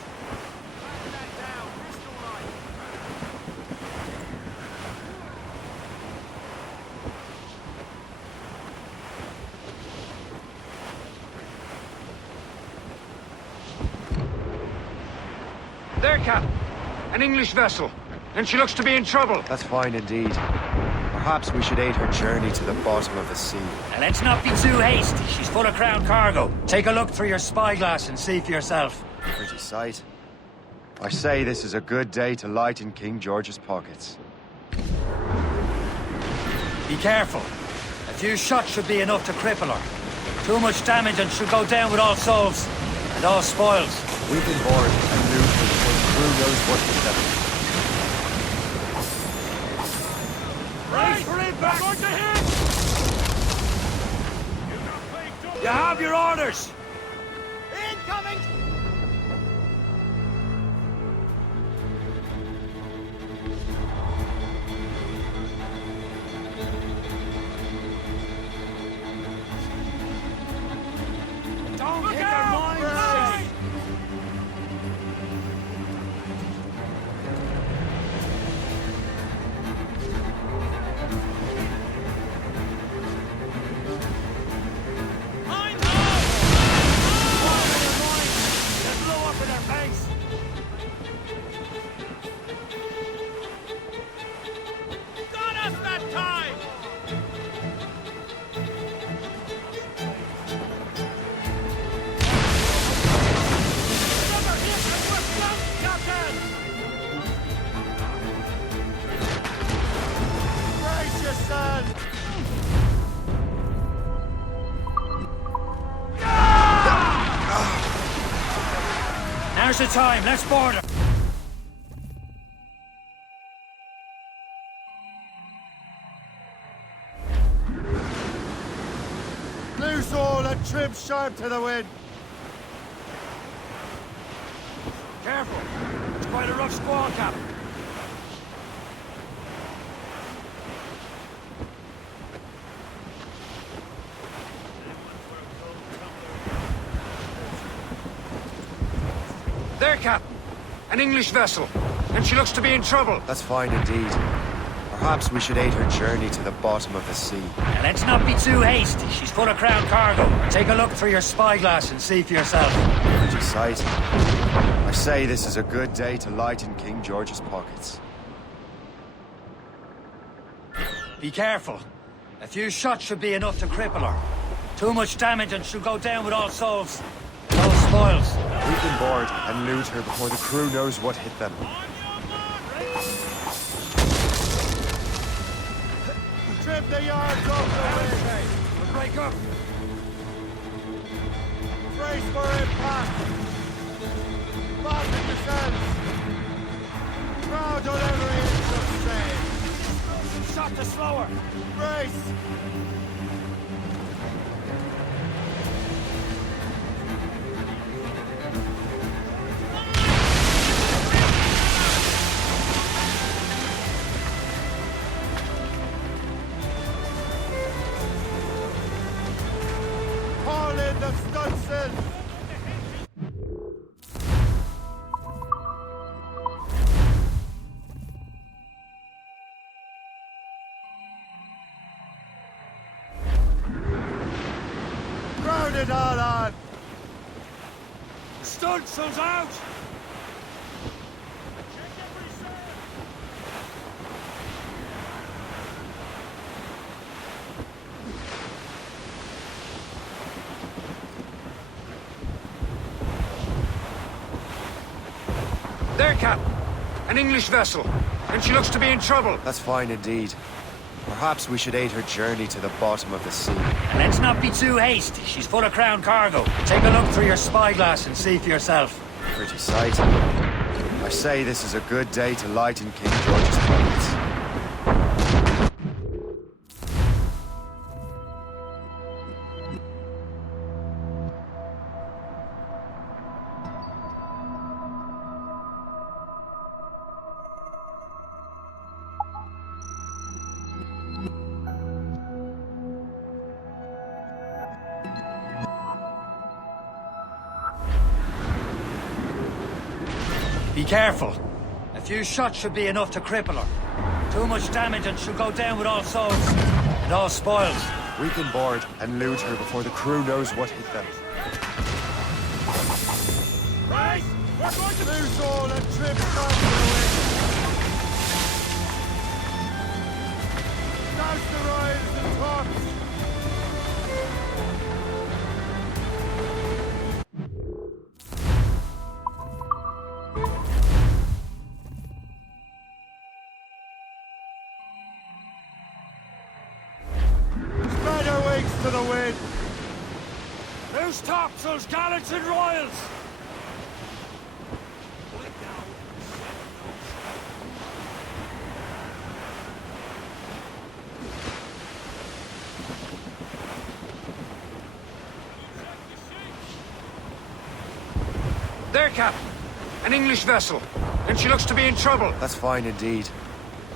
There, Captain. An English vessel. And she looks to be in trouble. That's fine indeed. Perhaps we should aid her journey to the bottom of the sea. Now, let's not be too hasty. She's full of crown cargo. Take a look through your spyglass and see for yourself. Pretty sight. I say this is a good day to lighten King George's pockets. Be careful. A few shots should be enough to cripple her. Too much damage and she'll go down with all souls. And all spoils. We can board and loot her before the crew knows what hit them. Right, back! Going to hit! You have your orders! Incoming! Don't hit their minds! Right. Now's the time, let's board her. Loose all and trim sharp to the wind. Careful, it's quite a rough squall, Captain. There, Captain. An English vessel. And she looks to be in trouble. That's fine indeed. Perhaps we should aid her journey to the bottom of the sea. Now, let's not be too hasty. She's full of crown cargo. Take a look through your spyglass and see for yourself. Pretty sight. I say this is a good day to lighten King George's pockets. Be careful. A few shots should be enough to cripple her. Too much damage and she'll go down with all souls. And all spoils. We can board and loot her before the crew knows what hit them. Trim the yards off the way. We'll break up. Brace for impact. Fasten yourselves. Crowd on every inch of sail. Shot to slower. Brace. Haul in the stunsails. Crowd it all on. Stunsails out! There, Cap. An English vessel. And she looks to be in trouble. That's fine indeed. Perhaps we should aid her journey to the bottom of the sea. And let's not be too hasty. She's full of Crown cargo. Take a look through your spyglass and see for yourself. Pretty sight. I say this is a good day to lighten King George's pockets. Be careful. A few shots should be enough to cripple her. Too much damage and she'll go down with all souls. And all spoils. We can board and loot her before the crew knows what hit them. Right! We're going to lose all and trim down the wind. Douse the royals and tops. Spread our wings to the wind. Loose topsails, gallants and royals! There, Cap. An English vessel. And she looks to be in trouble. That's fine indeed.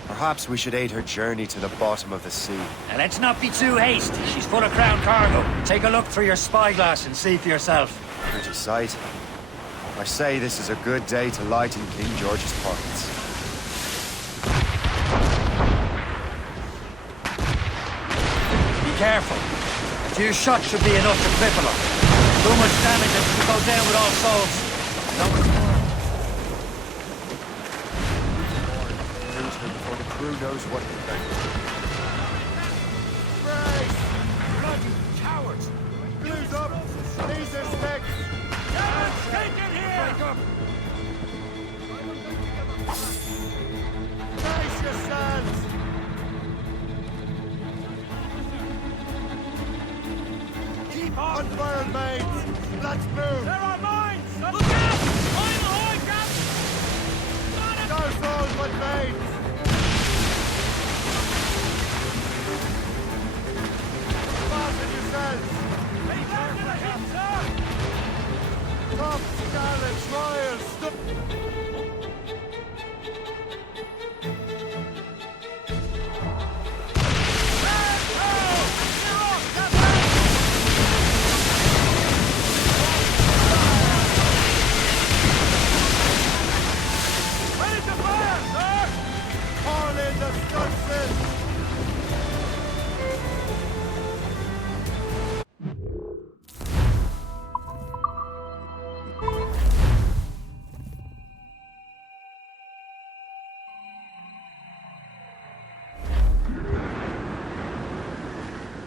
Perhaps we should aid her journey to the bottom of the sea. And let's not be too hasty. She's full of Crown cargo. Take a look through your spyglass and see for yourself. Pretty sight. I say this is a good day to lighten King George's pockets. Be careful. A few shots should be enough to cripple her. Too much damage and she'll go down with all souls. Before the crew knows what hit them. Brace! Bloody cowards! Blues up! These are sticks! Gallants, take it here! Break up. Brace yourselves! Keep on! Unfurled mates! Let's move! There are mines! Look out! I'm ahoy, Cap! Douse all but mates! Fasten yourselves! Hey, left in a hit, sir! Tops, gallants, royals! Ready to fire, sir! Haul in the stunsails!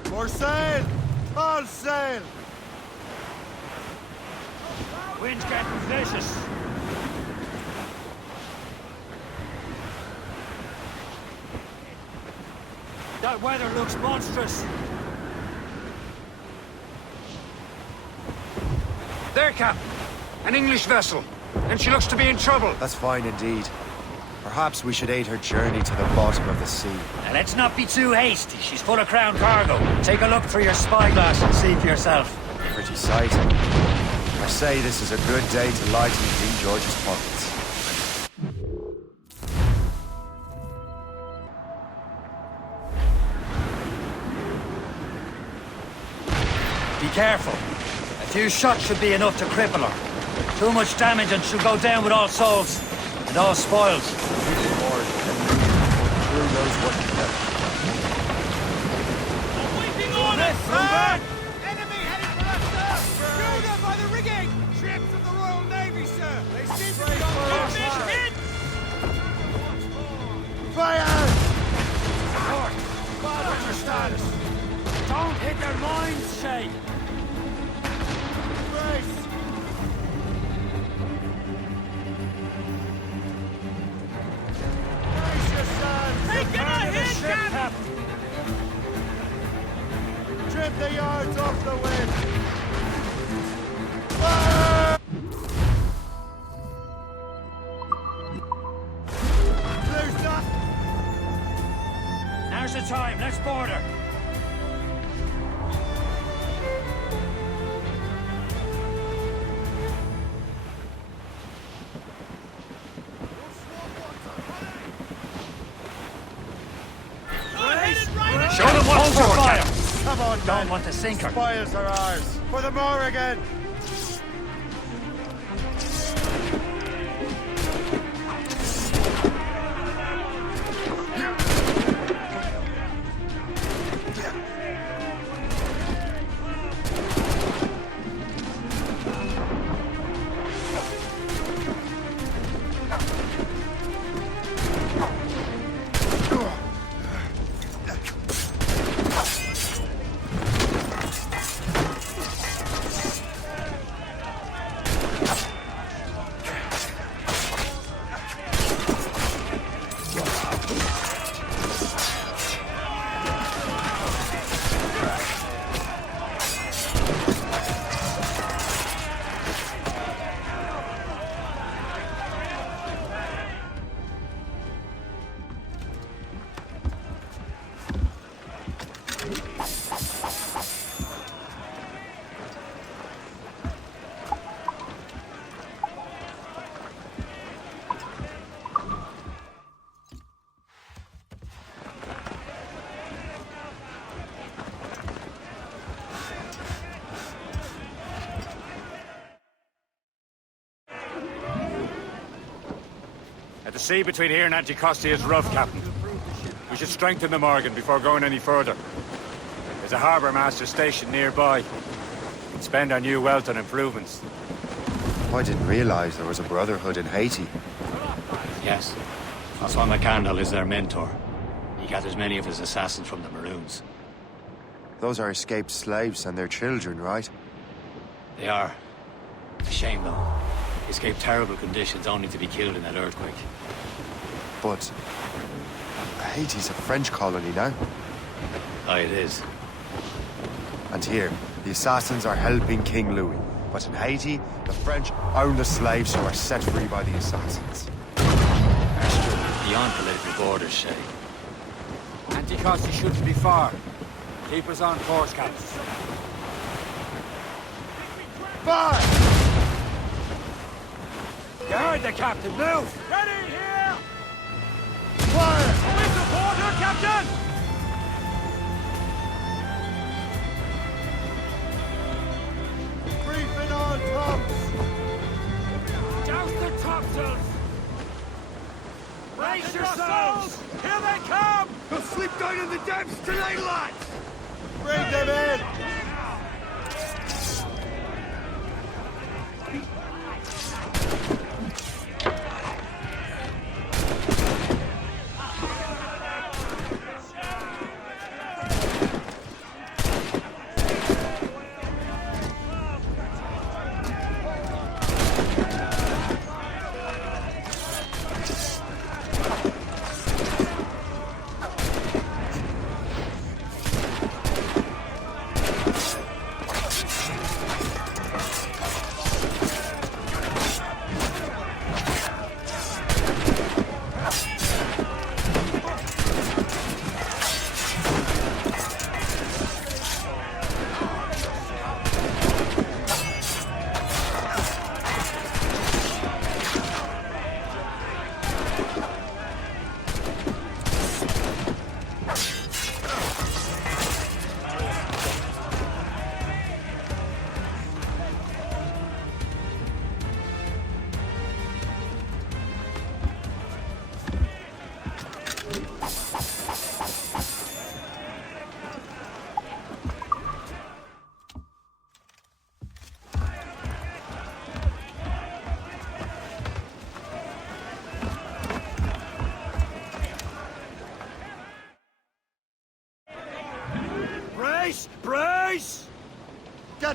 For sail! All sail! Wind's getting vicious. That weather looks monstrous. There, Captain. An English vessel. And she looks to be in trouble. That's fine indeed. Perhaps we should aid her journey to the bottom of the sea. Now, let's not be too hasty. She's full of crown cargo. Take a look through your spyglass and see for yourself. Pretty sight. I say this is a good day to lighten King George's pockets. Be careful. A few shots should be enough to cripple her. Too much damage and she'll go down with all souls and all spoils. Who knows what to do? Waiting orders, sir! Enemy heading for us, sir! Schooner by the rigging! Ships of the Royal Navy, sir! They seem to be on mission! Fire! Port! What's your status? Don't hit their mines, Shay! Brace! Brace yourselves! Taking a hit, Captain! Trim the yards off the wind! Fire! Lose that! Now's the time, let's board her. Show them what's for, fire! Come on, Don't men. want to sink her. Spoils are ours. For the Morrigan! The sea between here and Anticosti is rough, Captain. We should strengthen the Morgan before going any further. There's a harbour master stationed nearby. We can spend our new wealth on improvements. I didn't realize there was a brotherhood in Haiti. Yes. Francois McCandle is their mentor. He gathers many of his assassins from the Maroons. Those are escaped slaves and their children, right? They are. A shame, though. They escaped terrible conditions only to be killed in that earthquake. But Haiti's a French colony now. Aye, it is. And here, the assassins are helping King Louis. But in Haiti, the French own the slaves who are set free by the assassins. Beyond political borders, Shay. Anticosti shouldn't be far. Keep us on course, Captain. Fire! You heard the captain. Move! Ready here! Fire! With the border, Captain! Briefing on tops! Douse the topsails! Brace yourselves! Here they come! They'll sleep down in the depths tonight, lads! Bring them in!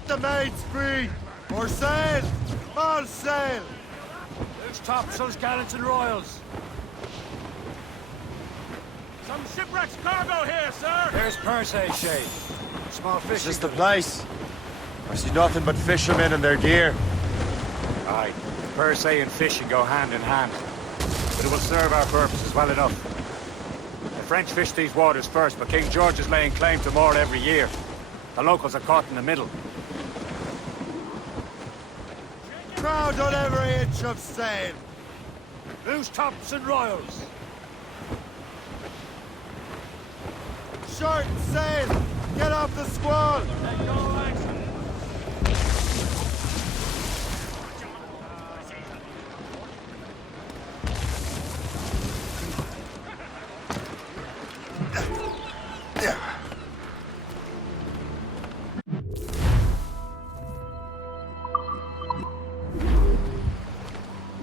Set the mains free! Or sail! All sail! Loose topsails, gallants and royals. Some shipwreck's cargo here, sir! There's Persay, Shay. Small fish. Is this the place? I see nothing but fishermen and their gear. Aye. Persay and fishing go hand in hand. But it will serve our purposes well enough. The French fish these waters first, but King George is laying claim to more every year. The locals are caught in the middle. Crowd on every inch of sail! Loose tops and royals! Short sail! Get off the squall!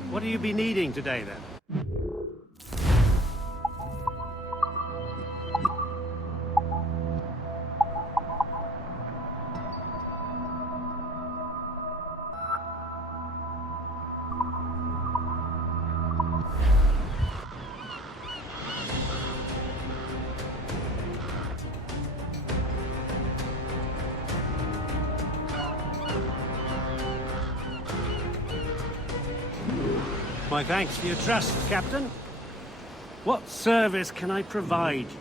What do you be needing today, then? My thanks for your trust, Captain. What service can I provide you?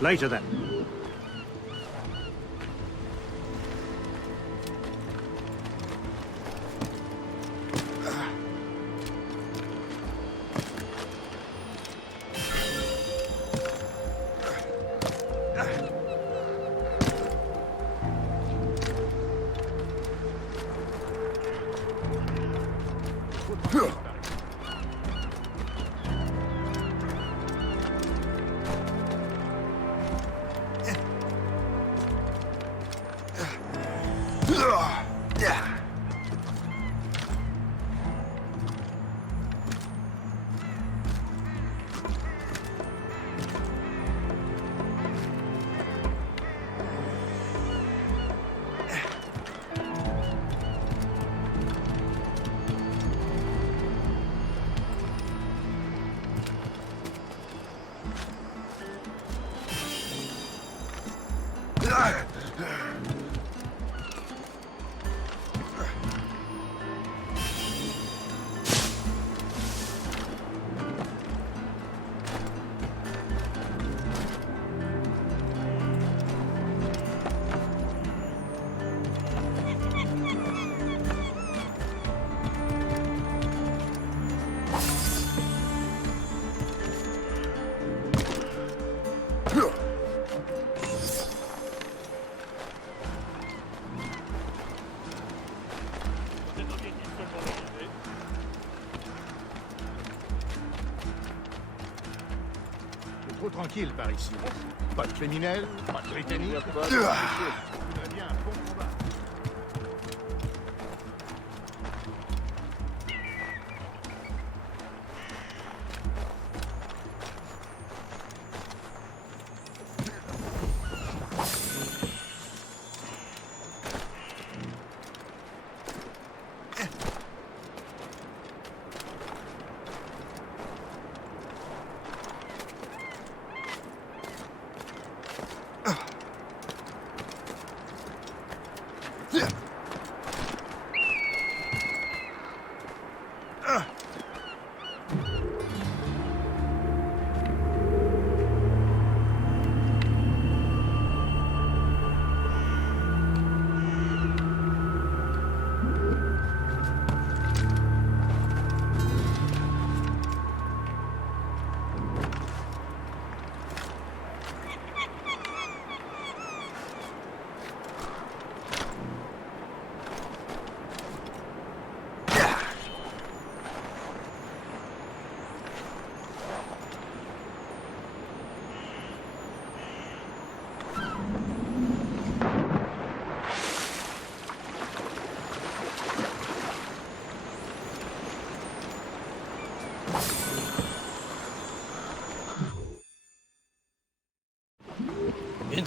Later, then. Trop tranquille par ici. Pas de criminels, pas de britanniques. Bien, bon combat.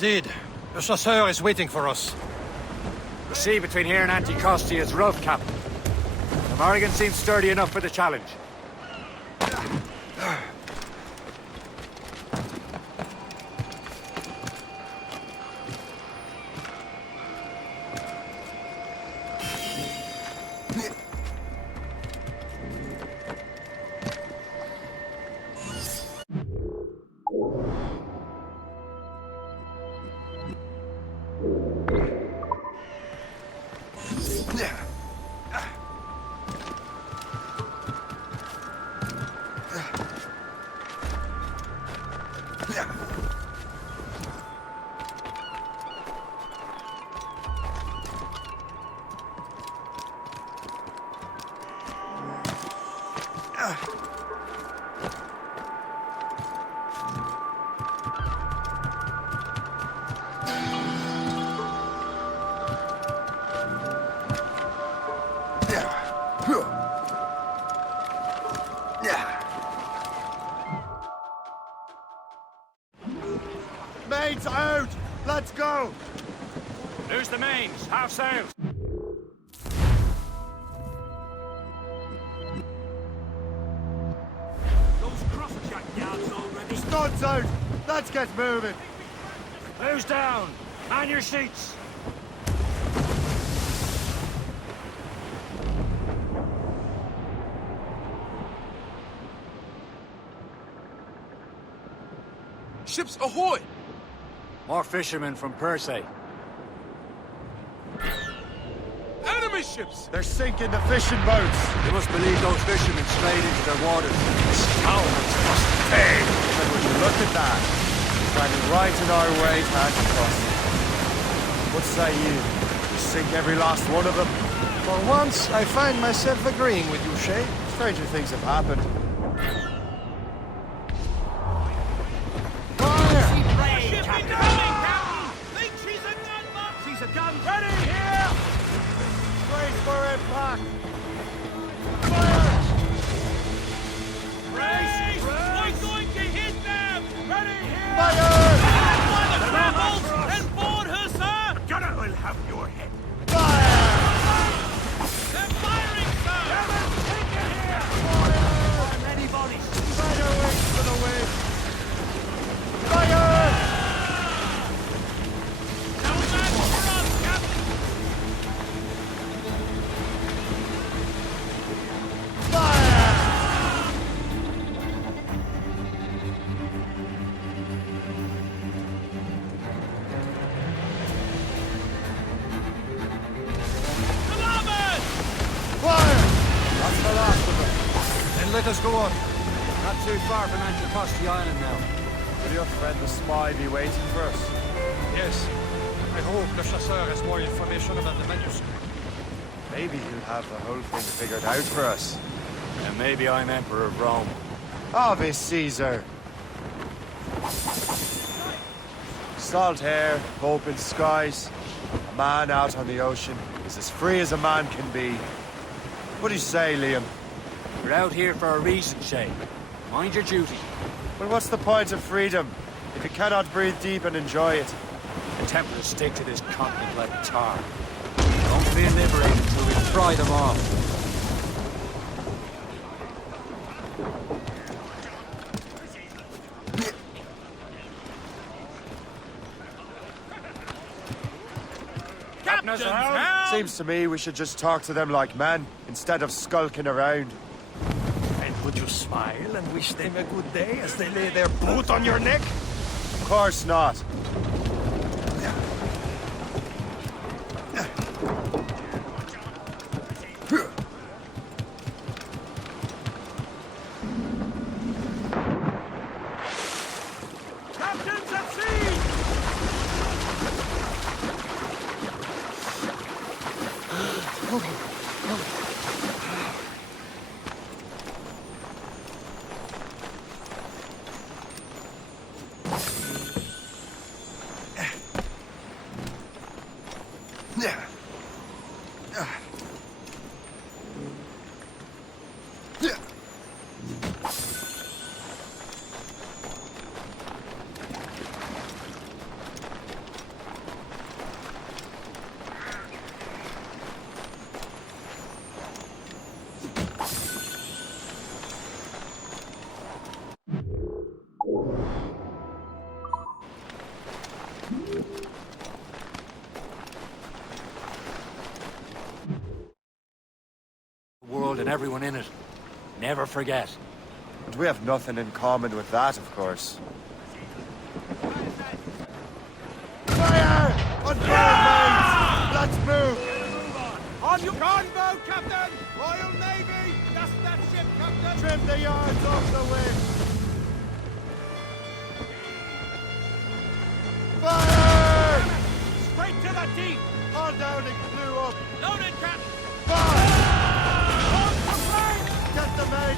Indeed. Le Chasseur is waiting for us. The sea between here and Anticosti is rough, Captain. The Morrigan seems sturdy enough for the challenge. Mains out! Let's go! Lose the mains, half sails. Those crosserjack yards already. Studs out! Let's get moving! Who's down? Man your seats! Ships ahoy! More fishermen from Persay. Enemy ships! They're sinking the fishing boats! You must believe those fishermen strayed into their waters. Scoundrels must pay! And would you look at that? Standing right in our way to Anticosti. What say you? We sink every last one of them? For once, I find myself agreeing with you, Shay. Stranger things have happened. She's a gun ready here! Brace for impact! Brace! We're going to hit them! Ready here! Fire! By the travels! And board her, sir! The gunner will have your head. Fire! They're firing, sir! German, take it here! Fire! Ready, bodies! Spider wings for the wind! Fire! Let us go on. Not too far from Anticosti Island now. Will your friend the spy be waiting for us? Yes. I hope Le Chasseur has more information about the manuscript. Maybe he'll have the whole thing figured out for us. And maybe I'm Emperor of Rome. Ave Caesar! Salt hair, open skies. A man out on the ocean is as free as a man can be. What do you say, Liam? We're out here for a reason, Shay. Mind your duty. Well, what's the point of freedom if you cannot breathe deep and enjoy it? The Templars stick to this continent like tar. Don't feel liberated until we fry them off. Captain's helm! Seems to me we should just talk to them like men, instead of skulking around. And would you smile and wish them a good day as they lay their boot on your neck? Of course not. Captain's at sea! world and everyone in it. Never forget. And we have nothing in common with that, of course. Fire! On fire, mates! Let's move! On your gunboat, Captain! Royal Navy! That's that ship, Captain! Trim the yards off the wind! Fire! Straight to the deep! Haul down and clew up! Loaded, Captain! Fire! Get the mate!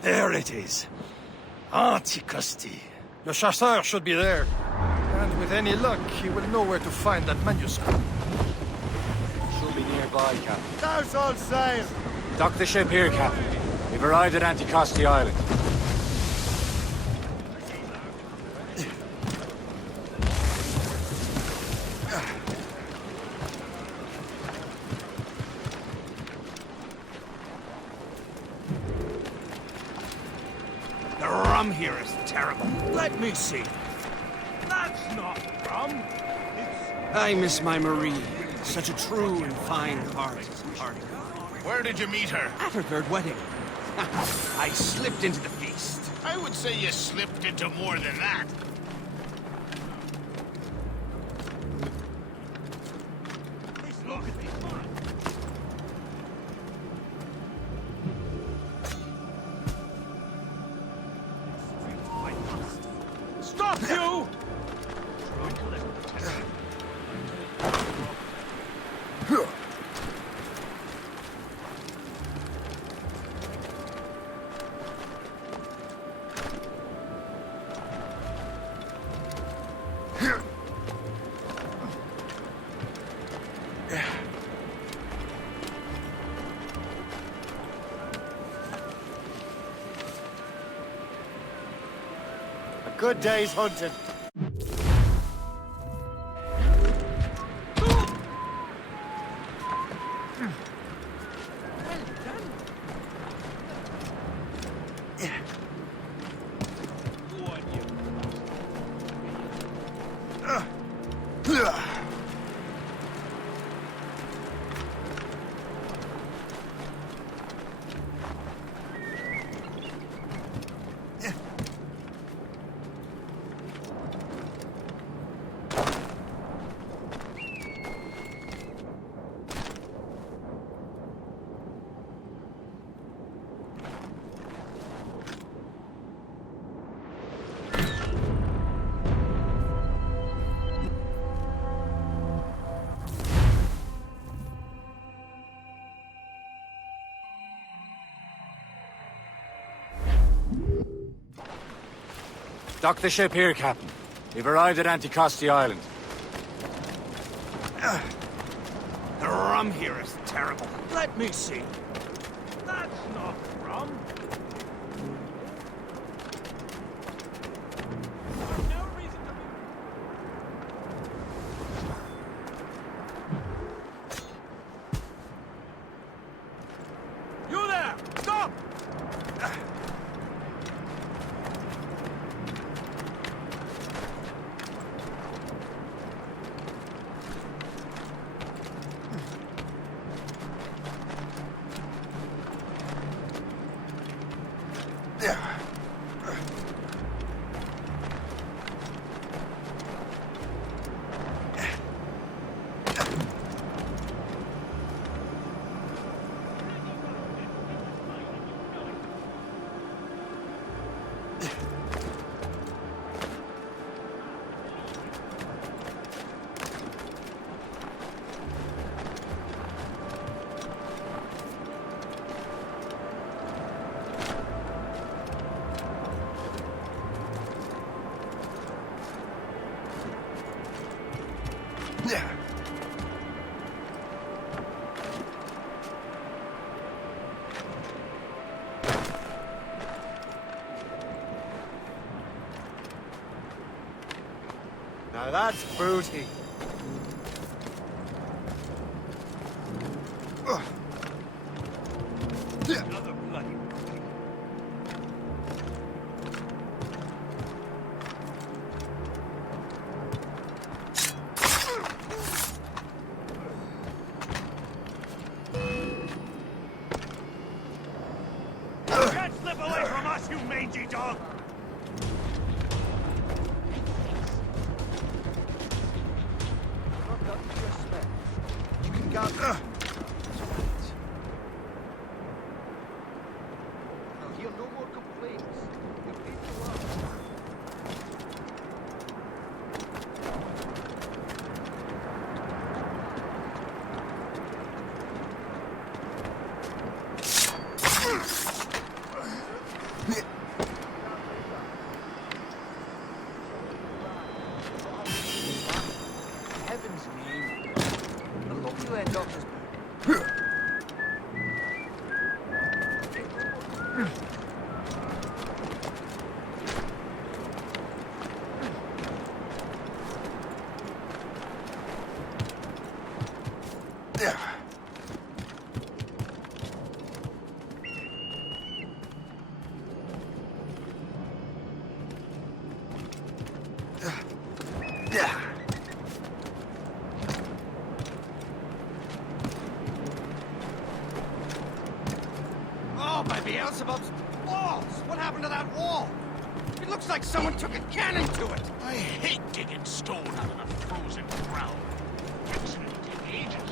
There it is. Anticosti. Le chasseur should be there. And with any luck, he will know where to find that manuscript. Should be nearby, Captain. Now's all sail! Dock the ship here, Captain. We've arrived at Anticosti Island. The rum here is terrible. Let me see. That's not rum. I miss my Marie. Such a true and fine heart. Where did you meet her? At her third wedding. I slipped into the feast. I would say you slipped into more than that. Stop, you! A good day's hunting. Dock the ship here, Captain. We've arrived at Anticosti Island. The rum here is terrible. Let me see. That's not rum. You there! Stop! Now that's booty. Another bloody Can't slip away from us, you mangy dog! You can go. I'll hear no more complaints. You're paid to work. Heaven's name. The look you end up as Oh, by Beelzebub's balls! What happened to that wall? It looks like someone took a cannon to it! I hate digging stone out of the frozen ground. Accident take ages.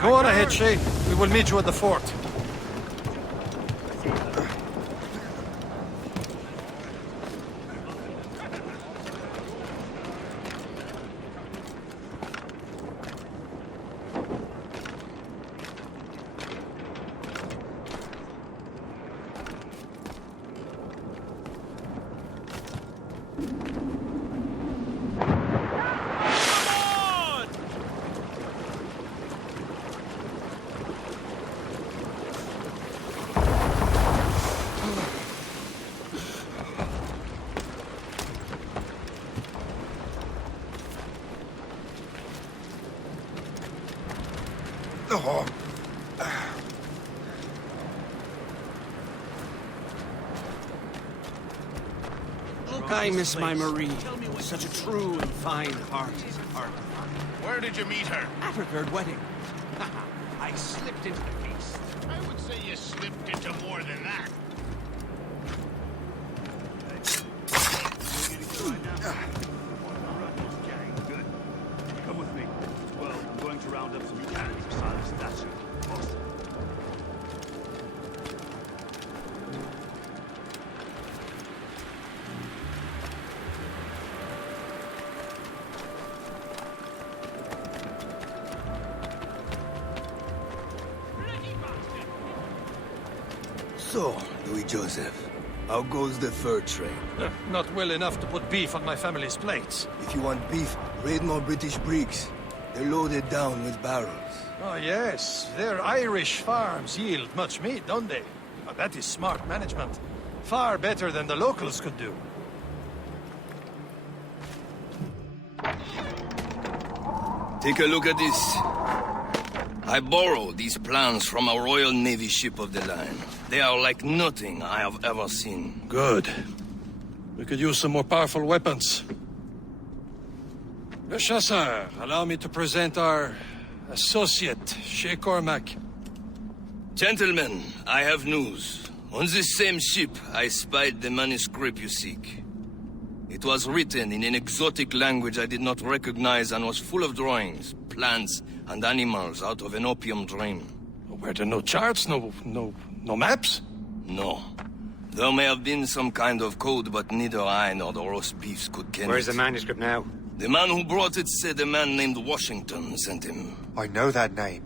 Go on ahead, Shay. We will meet you at the fort. Oh. I miss my Marie. Such a true and fine heart. Where did you meet her? At her third wedding. I slipped into the feast. I would say you slipped into more than that. Good. Come with me. Well, I'm going to round up some mechanics for Silas Thatcher. Boston. So, Louis Joseph, how goes the fur trade? Not well enough to put beef on my family's plates. If you want beef, raid more British brigs. They're loaded down with barrels. Oh, yes. Their Irish farms yield much meat, don't they? Oh, that is smart management. Far better than the locals could do. Take a look at this. I borrowed these plans from a Royal Navy ship of the line. They are like nothing I have ever seen. Good. We could use some more powerful weapons. Le Chasseur, allow me to present our associate, Shay Cormac. Gentlemen, I have news. On this same ship, I spied the manuscript you seek. It was written in an exotic language I did not recognize and was full of drawings, plants, and animals out of an opium dream. Were there no charts, no maps? No. There may have been some kind of code, but neither I nor the roast beefs could ken Where's it. the manuscript now? The man who brought it said a man named Washington sent him. I know that name.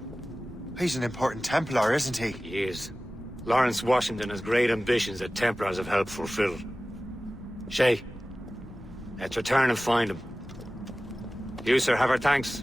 He's an important Templar, isn't he? He is. Lawrence Washington has great ambitions that Templars have helped fulfill. Shay, let's return and find him. You, sir, have our thanks.